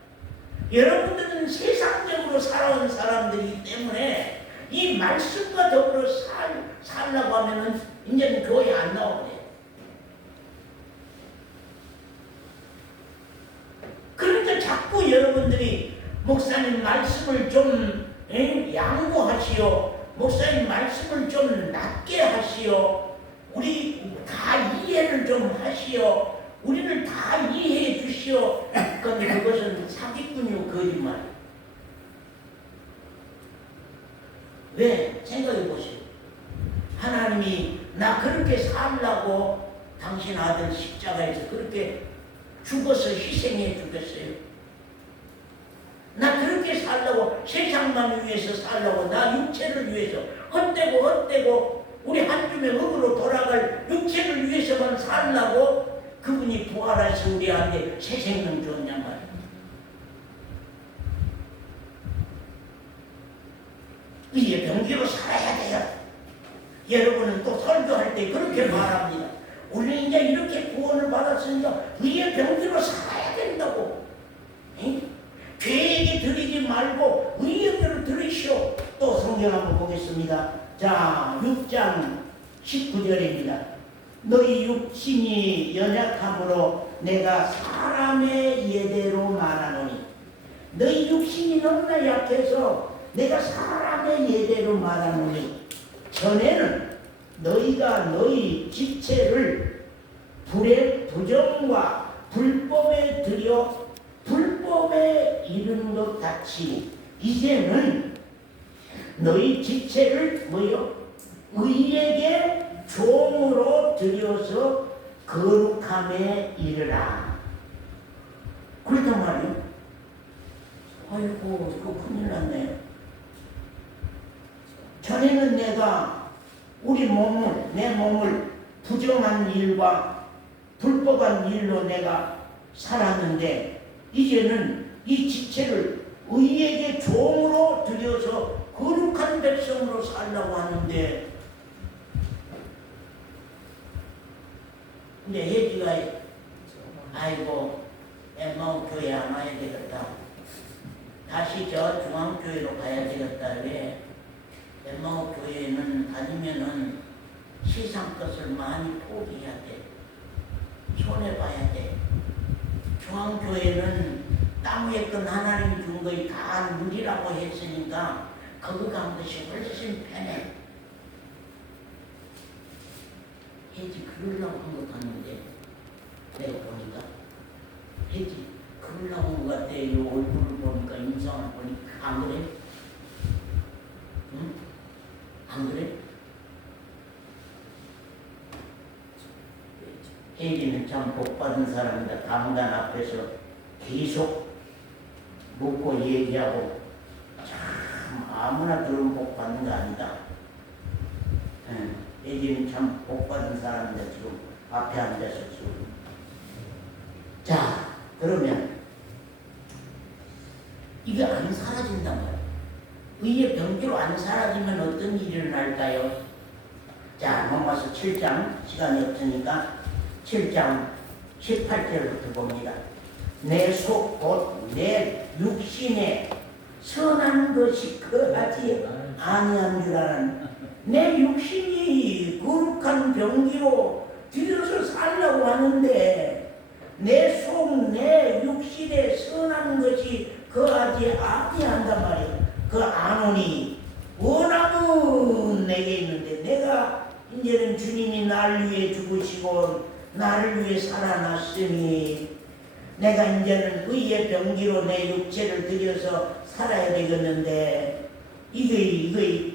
여러분들은 세상적으로 살아온 사람들이기 때문에 이 말씀과 더불어 살라고 하면은 이제는 교회 안 나오거든요. 그러니까 자꾸 여러분들이 목사님 말씀을 좀 양보하시오. 목사님 말씀을 좀 낮게 하시오. 우리 다 이해를 좀 하시오. 우리를 다 이해해 주시오. 그런데 그것은 사기꾼이요 거짓말. 왜? 생각해 보시오. 하나님이 나 그렇게 살라고 당신 아들 십자가에서 그렇게 죽어서 희생해 주겠어요? 나 그렇게 살라고 세상만 위해서 살라고 나 육체를 위해서 헛되고 우리 한 줌의 흙으로 돌아갈 육체를 위해서만 살라고 그분이 부활하시 우리한테 새 생명 줬냔 말이에요. 의의 병기로 살아야 돼요. 여러분은 또 설교할 때 그렇게 말합니다. 우리는 이제 이렇게 구원을 받았으니까 의의 병기로 살아야 된다고. 응? 죄에게 드리지 말고 의의 병기로 드리시오. 또 성경 한번 보겠습니다. 자, 6장 19절입니다. 너희 육신이 연약함으로 내가 사람의 예대로 말하노니. 너희 육신이 너무나 약해서 내가 사람의 예대로 말하노니. 전에는 너희가 너희 지체를 불의 부정과 불법에 들여 불법에 이르는 것 같이 이제는 너희 지체를 의에게 종으로 들여서 거룩함에 이르라. 그렇단 말이에요. 아이고 이거 큰일 났네. 전에는 내가 내 몸을 부정한 일과 불법한 일로 내가 살았는데 이제는 이 지체를 의에게 종으로 들여서 거룩한 백성으로 살라고 하는데 근데 혜지가 아이고 엠마오 교회 안 와야 되겠다. 다시 저 중앙교회로 가야 되겠다. 왜? 엠마오 교회는 다니면은 세상 것을 많이 포기해야 돼. 손해봐야 돼. 중앙교회는 땅 위에 건 하나님이 준 거에 다 누리라고 했으니까 거기 간 것이 훨씬 편해. 해지 그러려고 한 것 같는데 내가 보니까 해지 그러려고 한 것 같아. 이 얼굴을 보니까 인상을 보니까 안 그래? 응? 안 그래? 혜진은 참 복받은 사람이다. 강단 앞에서 계속 묻고 얘기하고 참 아무나 들으면 복받는 거 아니다. 혜진은 참 복받은 사람이다. 지금 앞에 앉아서 지금. 자, 그러면 이게 안 사라진단 말이야. 의의 병기로 안 사라지면 어떤 일이 일어날까요? 자, 넘어가서 7장, 시간이 없으니까 7장 18절부터 봅니다. 내 속 곧 내 육신에 선한 것이 거하지 아니한 줄 아는 내 육신이 거룩한 병기로 들여서 살려고 하는데 내 속 내 육신에 선한 것이 거하지 아니한단 말이에요. 그 안오니 원함은 내게 있는데 내가 이제는 주님이 나를 위해 죽으시고 나를 위해 살아났으니 내가 이제는 의의 병기로 내 육체를 들여서 살아야 되겠는데 이게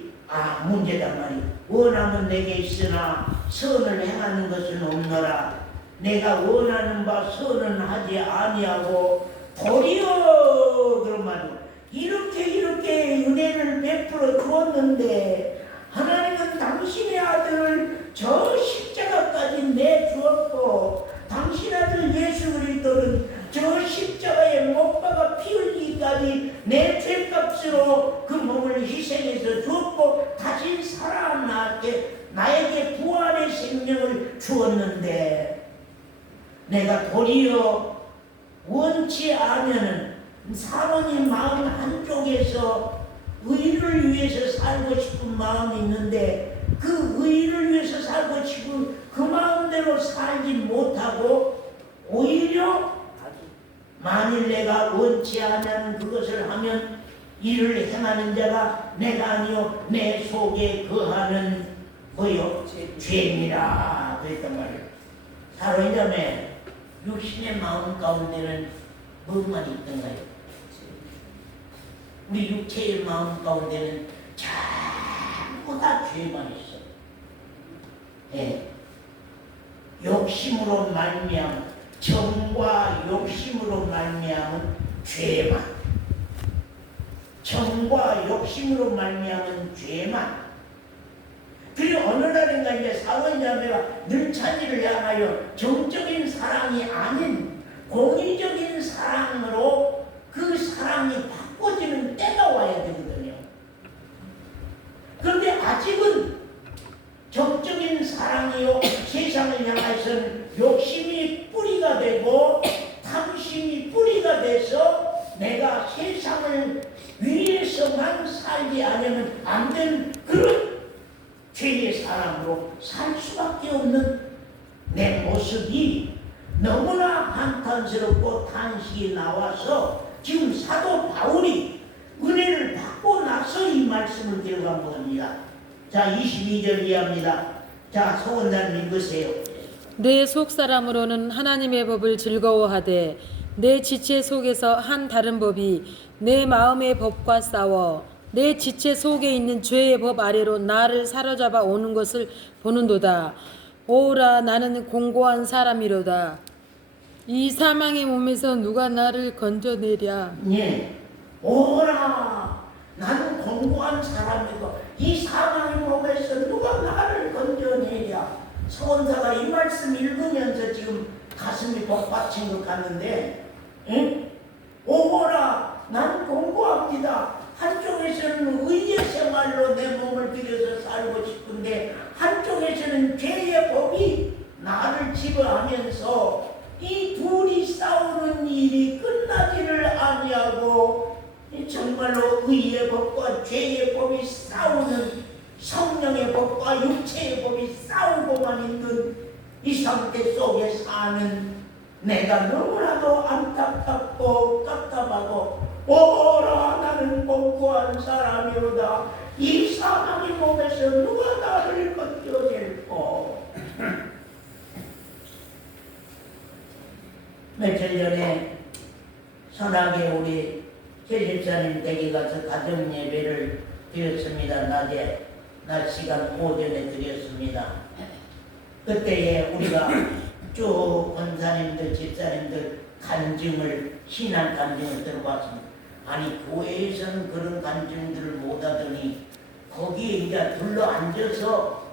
문제단 말이야. 원함은 내게 있으나 선을 행하는 것은 없노라. 내가 원하는 바 선은 하지 아니하고 도리어 그런 말이야. 이렇게 은혜를 베풀어 주었는데 하나님은 당신의 아들을 저 십자가까지 내주었고 당신 아들 예수 그리스도는 저 십자가에 못 박아 피 흘리기까지 내 죄값으로 그 몸을 희생해서 주었고 다시 살아나게 나에게 부활의 생명을 주었는데 내가 도리어 원치 않으면은 사모님 마음 한쪽에서 의를 위해서 살고 싶은 마음이 있는데 그 의를 위해서 살고 싶은 그 마음대로 살지 못하고 오히려 만일 내가 원치 않는 그것을 하면 이를 행하는 자가 내가 아니요 내 속에 거하는 뭐요? 죄입니다. 그랬단 말이에요. 사로잡에 육신의 마음 가운데는 뭐만 있던가요? 우리 육체의 마음 가운데는 전부 다 죄만 있어. 예. 욕심으로 말미암은 정과 욕심으로 말미암은 죄만. 정과 욕심으로 말미암은 죄만. 그리고 어느 날인가 이제 사원자매가 늘 찬이를 향하여 정적인 사랑이 아닌 공의적인 사랑으로 그 사랑이 바꿔지는 때가 와야 되거든요. 그런데 아직은 정적인 사랑이요 세상을 향해서는 욕심이 뿌리가 되고 탐심이 뿌리가 돼서 내가 세상을 위해서만 살지 않으면 안 되는 그런 죄의 사람으로 살 수밖에 없는 내 모습이 너무나 한탄스럽고 탄식이 나와서 지금 사도 바울이 은혜를 받고 나서 이 말씀을 들어간 겁니다. 자, 22절 이하입니다. 자, 소원단 읽으세요. 내 속사람으로는 하나님의 법을 즐거워하되 내 지체 속에서 한 다른 법이 내 마음의 법과 싸워 내 지체 속에 있는 죄의 법 아래로 나를 사로잡아 오는 것을 보는도다. 오라 나는 공고한 사람이로다. 이 사망의 몸에서 누가 나를 건져내랴. 예. 오라 나는 공고한 사람이고 이 사망의 몸에서 누가 나를 건져내랴. 서원사가 이 말씀 읽으면서 지금 가슴이 벅받친 것 같는데 응? 오라 나는 공고합니다. 한쪽에서는 의의 생활로 내 몸을 들여서 살고 싶은데 한쪽에서는 죄의 법이 나를 지배하면서 이 둘이 싸우는 일이 끝나지를 아니하고 정말로 의의 법과 죄의 법이 싸우는, 성령의 법과 육체의 법이 싸우고만 있는 이 상태 속에 사는 내가 너무나도 안타깝고 답답하고, 오라 나는 공고한 사람이로다. 이 사망의 몸에서 누가 나를 건져낼꼬. 며칠 전에 선하게 우리 최 집사님 댁에 가서 가정 예배를 드렸습니다. 낮 시간 오전에 드렸습니다. 그때에 우리가 쭉 권사님들, 집사님들 간증을, 신앙 간증을 들어봤습니다. 아니 교회에서는 그런 간증들을 못하더니 거기에 이제 둘러앉아서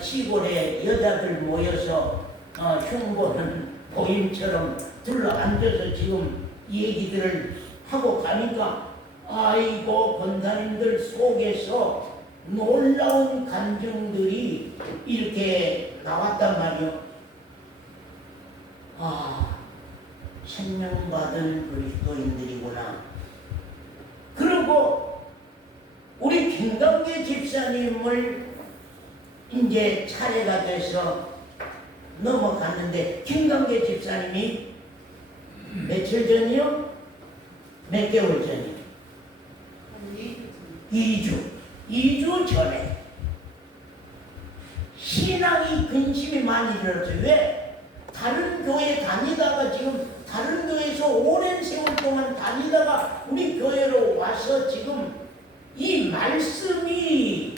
시골에 여자들 모여서 흉보는 보임처럼 둘러앉아서 지금 얘기들을 하고 가니까 아이고 권사님들 속에서 놀라운 간증들이 이렇게 나왔단 말이요. 생명받은 그리스도인들이구나. 그리고 우리 김강계 집사님을 이제 차례가 돼서 넘어갔는데, 김강계 집사님이 며칠 전이요? 몇 개월 전이요? 2주 전에 신앙이 근심이 많이 들었어요. 왜? 다른 교회 다니다가 지금 다른 교회에서 오랜 세월 동안 다니다가 우리 교회로 와서 지금 이 말씀이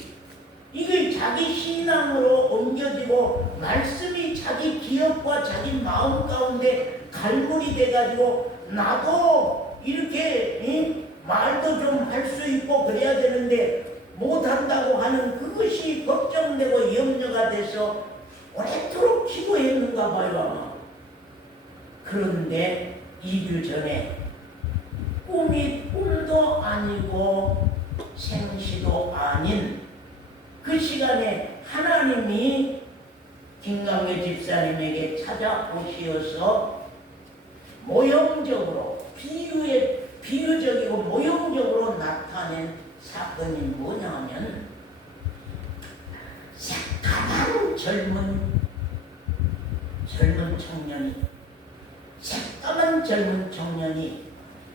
이게 자기 신앙으로 옮겨지고 말씀이 자기 기억과 자기 마음 가운데 갈무리 돼가지고 나도 이렇게 말도 좀 할 수 있고 그래야 되는데 못한다고 하는 그것이 걱정되고 염려가 돼서 오랫도록 기도했는가 봐요. 그런데 2주 전에 꿈이 꿈도 아니고 생시도 아닌 그 시간에 하나님이 김강회 집사님에게 찾아오시어서 모형적으로 비유적이고 모형적으로 나타낸 사건이 뭐냐면, 새까만 젊은 청년이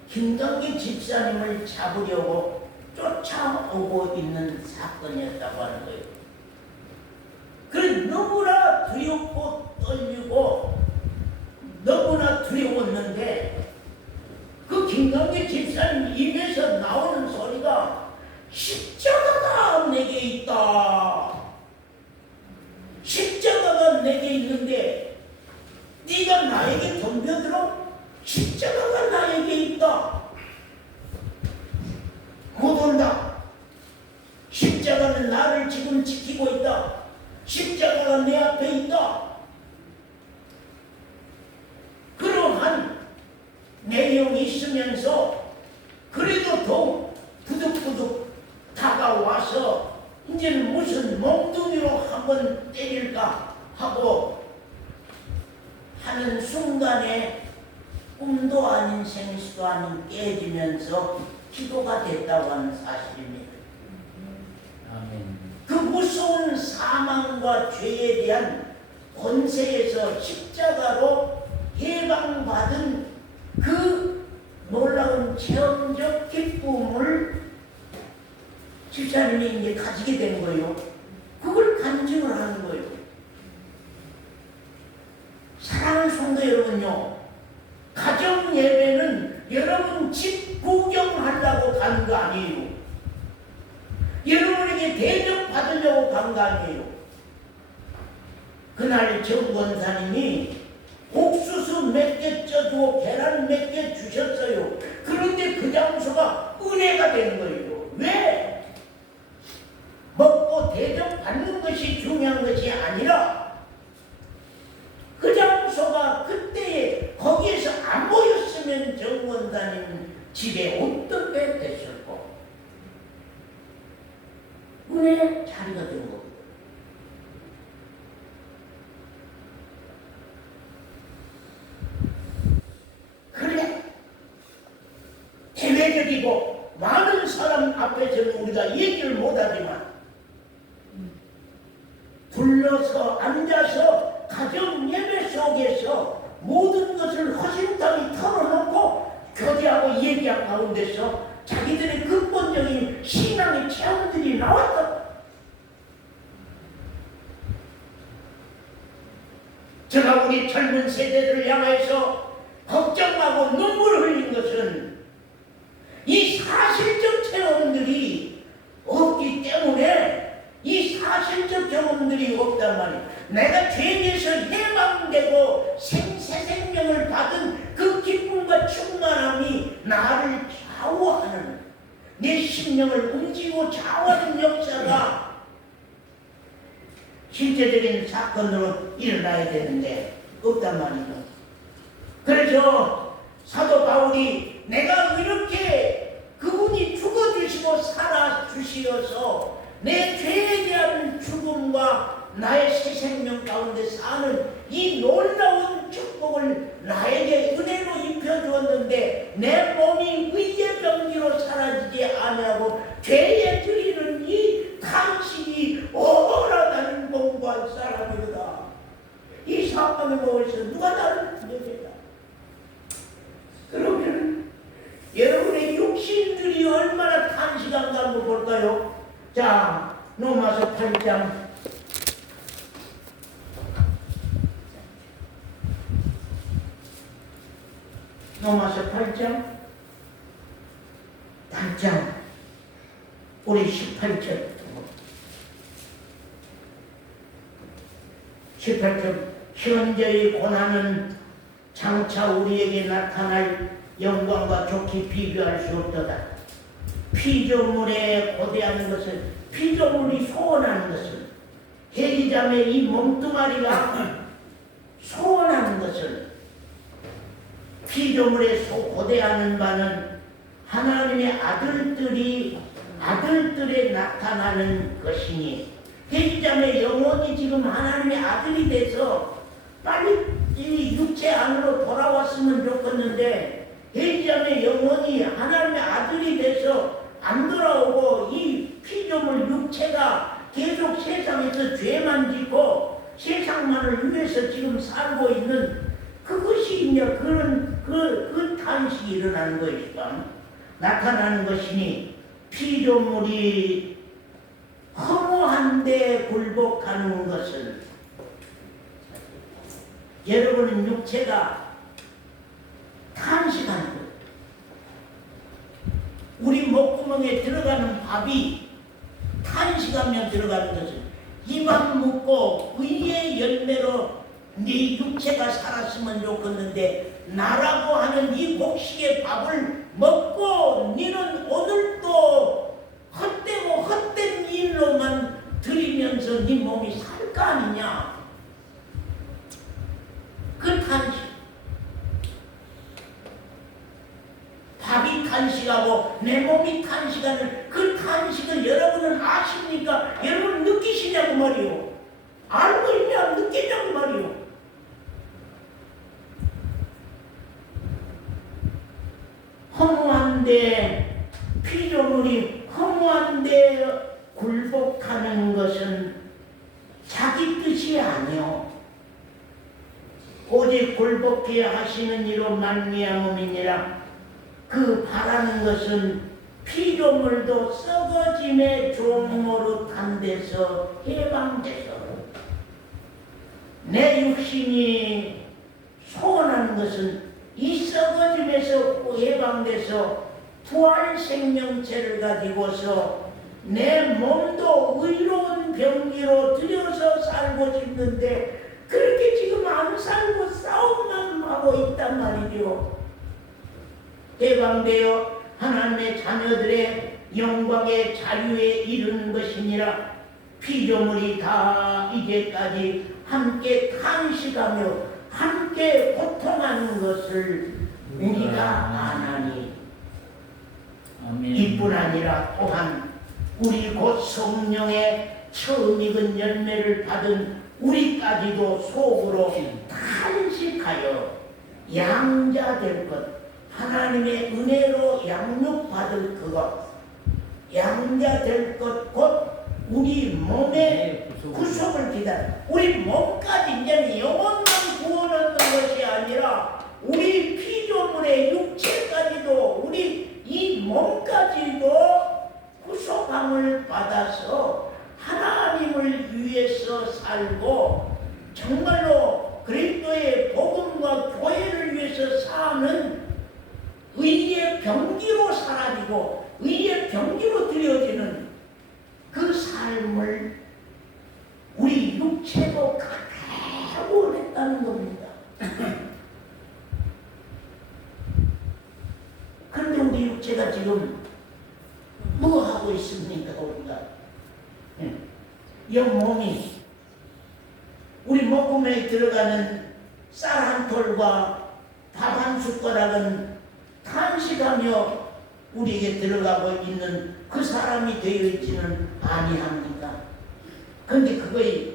김강기 집사님을 잡으려고 쫓아오고 있는 사건이었다고 하는 거예요. 그래 너무나 두렵고 떨리고 너무나 두려웠는데, 그 김강기 집사님 입에서 나오는 소리가 십자가가 내게 있다. 십자가가 내게 있는데 네가 나에게 덤벼들어? 십자가가 나에게 있다. 못 온다. 십자가는 나를 지금 지키고 있다. 십자가가 내 앞에 있다. 그러한 내용이 있으면서 그래도 더욱 부득부득 다가와서 이제는 무슨 몽둥이로 한번 때릴까 하고 하는 순간에 꿈도 아닌 생시도 아닌 깨지면서 기도가 됐다고 하는 사실입니다. 아멘. 그 무서운 사망과 죄에 대한 권세에서 십자가로 해방받은 그 놀라운 체험적 기쁨을 집사님이 이제 가지게 된 거예요. 그걸 간증을 하는 거예요. 사랑하는 성도 여러분요, 가정 예배는 여러분 집 구경하려고 간 거 아니에요. 여러분에게 대접받으려고 간 거 아니에요. 그날 정 권사님이 옥수수 몇 개 쪄주고 계란 몇 개 주셨어요. 그런데 그 장소가 은혜가 된 거예요. 왜? 먹고 대접받는 것이 중요한 것이 아니라 그 장소가 그때에 거기에서 안 모였으면 정 권사님 집에 어떻게 됐을까? 은혜 자리가 된 겁니다. 여기고 많은 사람 앞에서는 우리가 얘기를 못하지만 불러서 앉아서 가정 예배 속에서 모든 것을 허심탄회 털어놓고 교제하고 얘기한 가운데서 자기들의 근본적인 신앙의 체험들이 나왔다. 제가 우리 젊은 세대들을 향해서 걱정하고 눈물을 흘린 것은 이 사실적 체험들이 없기 때문에 이 사실적 경험들이 없단 말이에요. 내가 죄에서 해방되고 새 생명을 받은 그 기쁨과 충만함이 나를 좌우하는 내 심령을 움직이고 좌우하는 역사가 실제적인 사건으로 일어나야 되는데 없단 말이죠. 그래서 사도 바울이 내가 이렇게 그분이 죽어주시고 살아주시어서 내 죄에 대한 죽음과 나의 새 생명 가운데 사는 이 놀라운 축복을 나에게 은혜로 입혀주었는데 내 몸이 의의 병기로 사라지지 아니하고 죄에 드리는 이 탄식이 오라다는 공부할 사람이로다. 이 사건을 보면서 누가 나를 구해줬다. 그러면 여러분의 육신들이 얼마나 탄식한가 한번 볼까요? 자, 로마서 8장 로마서 8장 우리 18절 현재의 고난은 장차 우리에게 나타날 영광과 좋게 비교할 수 없도다. 피조물에 고대하는 것을 피조물이 소원하는 것을 해리자매 이 몸뚱아리가 소원하는 것을 피조물에 고대하는 바는 하나님의 아들들에 나타나는 것이니 해리자매 영혼이 지금 하나님의 아들이 돼서 빨리 이 육체 안으로 돌아왔으면 좋겠는데 해리자매 영혼이 하나님의 아들이 돼서 안 돌아오고 이 피조물 육체가 계속 세상에서 죄만 짓고 세상만을 위해서 지금 살고 있는 그것이 이제 그 탄식이 일어나는 것이다. 나타나는 것이니 피조물이 허무한데 굴복하는 것은 여러분은 육체가 탄식하는 것. 우리 목구멍에 들어가는 밥이 탄식하며 들어가는 것은 입안 묶고 의의 열매로 네 육체가 살았으면 좋겠는데 나라고 하는 이 곡식의 밥을 먹고 너는 오늘도 헛되고 헛된 일로만 들이면서 네 몸이 살 거 아니냐. 그 탄식. 밥이 탄식하고 내 몸이 탄식하는 그 탄식을 여러분은 아십니까? 여러분 느끼시냐고 말이요. 알고 있냐 느끼냐고 말이요. 허무한데 피조물이 허무한데 굴복하는 것은 자기 뜻이 아니요 오직 굴복해 하시는 이로 말미암음이니라. 그 바라는 것은 피조물도 썩어짐의 종으로 탄 데서 해방돼서 내 육신이 소원하는 것은 이 썩어짐에서 해방돼서 부활 생명체를 가지고서 내 몸도 의로운 병기로 들여서 살고 싶는데 그렇게 지금 안 살고 싸움만 하고 있단 말이죠. 해방되어 하나님의 자녀들의 영광의 자유에 이르는 것이니라. 피조물이 다 이제까지 함께 탄식하며 함께 고통하는 것을 우리가 아나니 이뿐 아니라 또한 우리 곧 성령의 처음 익은 열매를 받은 우리까지도 속으로 탄식하여 양자될 것 하나님의 은혜로 양육받을 그것, 양자될 것, 곧 우리 몸의 구속을 기다려. 우리 몸까지 이제는 영혼만 구원하는 것이 아니라 우리 피조물의 육체까지도, 우리 이 몸까지도 구속함을 받아서 하나님을 위해서 살고 정말로 그리스도의 복음과 교회를 위해서 사는 의의 병기로 사라지고 의의 병기로 드려지는 그 삶을 우리 육체도 그대로 원했다는 겁니다. 그런데 우리 육체가 지금 뭐 하고 있습니까? 우리가 이 몸이 우리 목구멍에 들어가는 쌀 한 톨과 밥 한 숟가락은 탄식하며 우리에게 들어가고 있는 그 사람이 되어 있지는 아니합니까? 그런데 그거에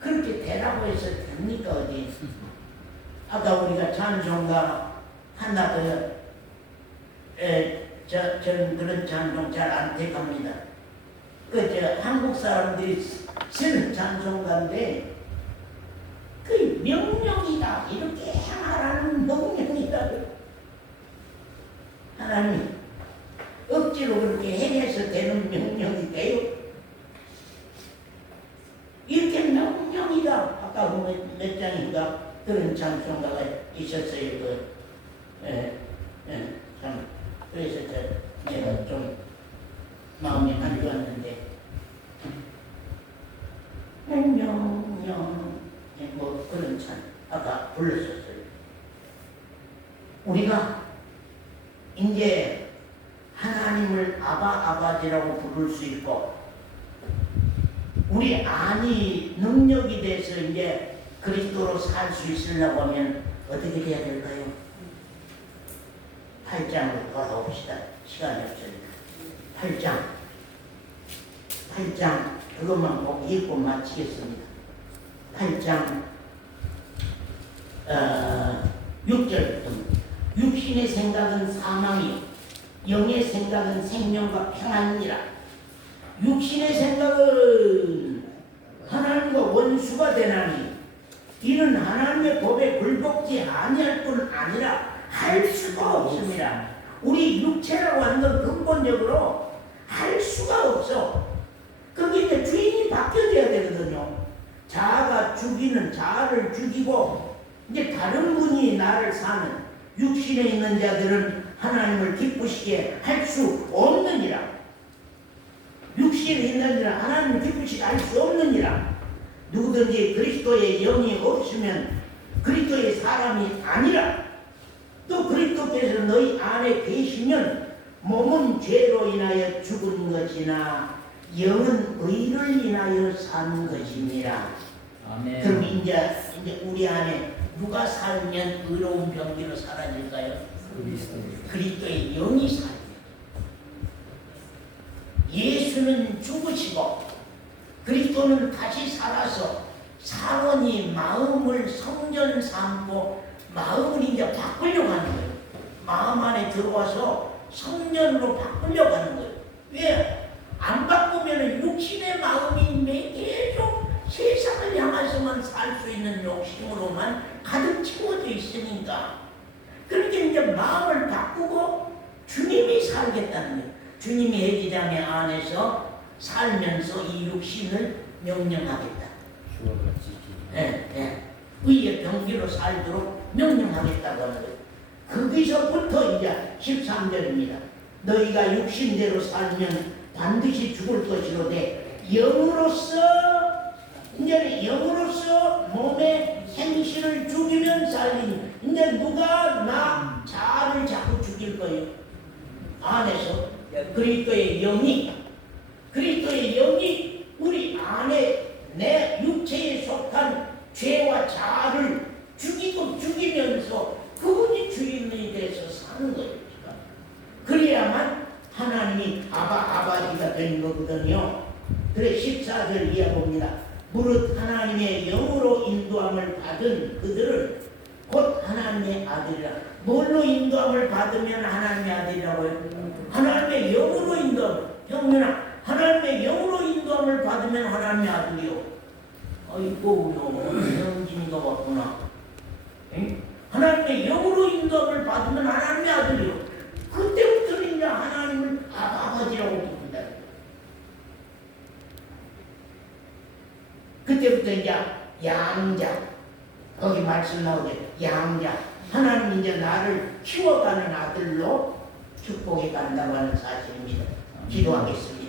그렇게 되라고 해서 됩니까? 어디? 아까 우리가 찬송가 하나 저는 그런 찬송 잘 안 택합니다. 한국 사람들이 쓰는 찬송가인데 그 명령이다, 이렇게 행하라는 명령이다. 하나님 억지로 그렇게 행해서 되는 명령이 돼요? 이렇게 명령이다. 아까 몇 장인가 그런 찬송가가 있었어요. 참 그래서 제가 좀 마음이 안 좋았는데 명령 뭐 그런 찬 아까 불렀었어요. 우리가 이제 하나님을 아버지라고 부를 수 있고 우리 안이 능력이 돼서 이제 그리스도로 살 수 있으려고 하면 어떻게 해야 될까요? 8장으로 돌아옵시다. 시간이 없으니까. 8장 그것만 꼭 읽고 마치겠습니다. 8장 6절부터 육신의 생각은 사망이 영의 생각은 생명과 평안이라. 육신의 생각은 하나님과 원수가 되나니 이는 하나님의 법에 굴복지 아니할 뿐 아니라 할 수가 없습니다. 우리 육체라고 하는 건 근본적으로 할 수가 없어. 그게 이제 주인이 바뀌어져야 되거든요. 자아가 죽이는 자아를 죽이고 이제 다른 분이 나를 사는 육신에 있는 자들은 하나님을 기쁘시게 할 수 없느니라. 육신에 있는 자들은 하나님을 기쁘시게 할 수 없느니라. 누구든지 그리스도의 영이 없으면 그리스도의 사람이 아니라. 또 그리스도께서 너희 안에 계시면 몸은 죄로 인하여 죽은 것이나 영은 의를 인하여 산 것입니다. 아멘. 그럼 이제 우리 안에 누가 살면 의로운 병기로 사라질까요? 그리스도의 영이 살아요. 예수는 죽으시고 그리스도는 다시 살아서 사원이 마음을 성전 삼고 마음을 이제 바꾸려고 하는 거예요. 마음 안에 들어와서 성전으로 바꾸려고 하는 거예요. 왜? 안 바꾸면 육신의 마음이 계속 세상을 향해서만 살 수 있는 욕심으로만 가득 채워져 있으니까. 그렇게 이제 마음을 바꾸고 주님이 살겠다는 거예요. 주님이 애기장의 안에서 살면서 이 육신을 명령하겠다. 의의 병기로 살도록 명령하겠다고 하는 거예요. 거기서부터 이제 13절입니다. 너희가 육신대로 살면 반드시 죽을 것이로되 영으로서 이제 영으로서 몸의 행실을 죽이면 살리니. 이제 누가 나 자아를 자꾸 죽일 거예요. 안에서 그리스도의 영이 우리 안에 내 육체에 속한 죄와 자아를 죽이면서 그분이 주인이 돼서 사는 거예요. 그래야만 하나님이 아버지가 된 거거든요. 그래 14절 이해봅니다. 무릇 하나님의 영으로 인도함을 받은 그들을 곧 하나님의 아들이라. 뭘로 인도함을 받으면 하나님의 아들이라고요? 하나님의 영으로 인도함. 형님아, 하나님의 영으로 인도함을 받으면 하나님의 아들이요. 아이고, 우리 영진이가 왔구나. 응? 하나님의 영으로 인도함을 받으면 하나님의 아들이요. 그때부터는 이제 하나님을 아버지라고 부른다. 그때부터 이제 양자. 거기 말씀 나오죠. 양자. 하나님 이제 나를 키워가는 아들로 축복해 간다고 하는 사실입니다. 기도하겠습니다.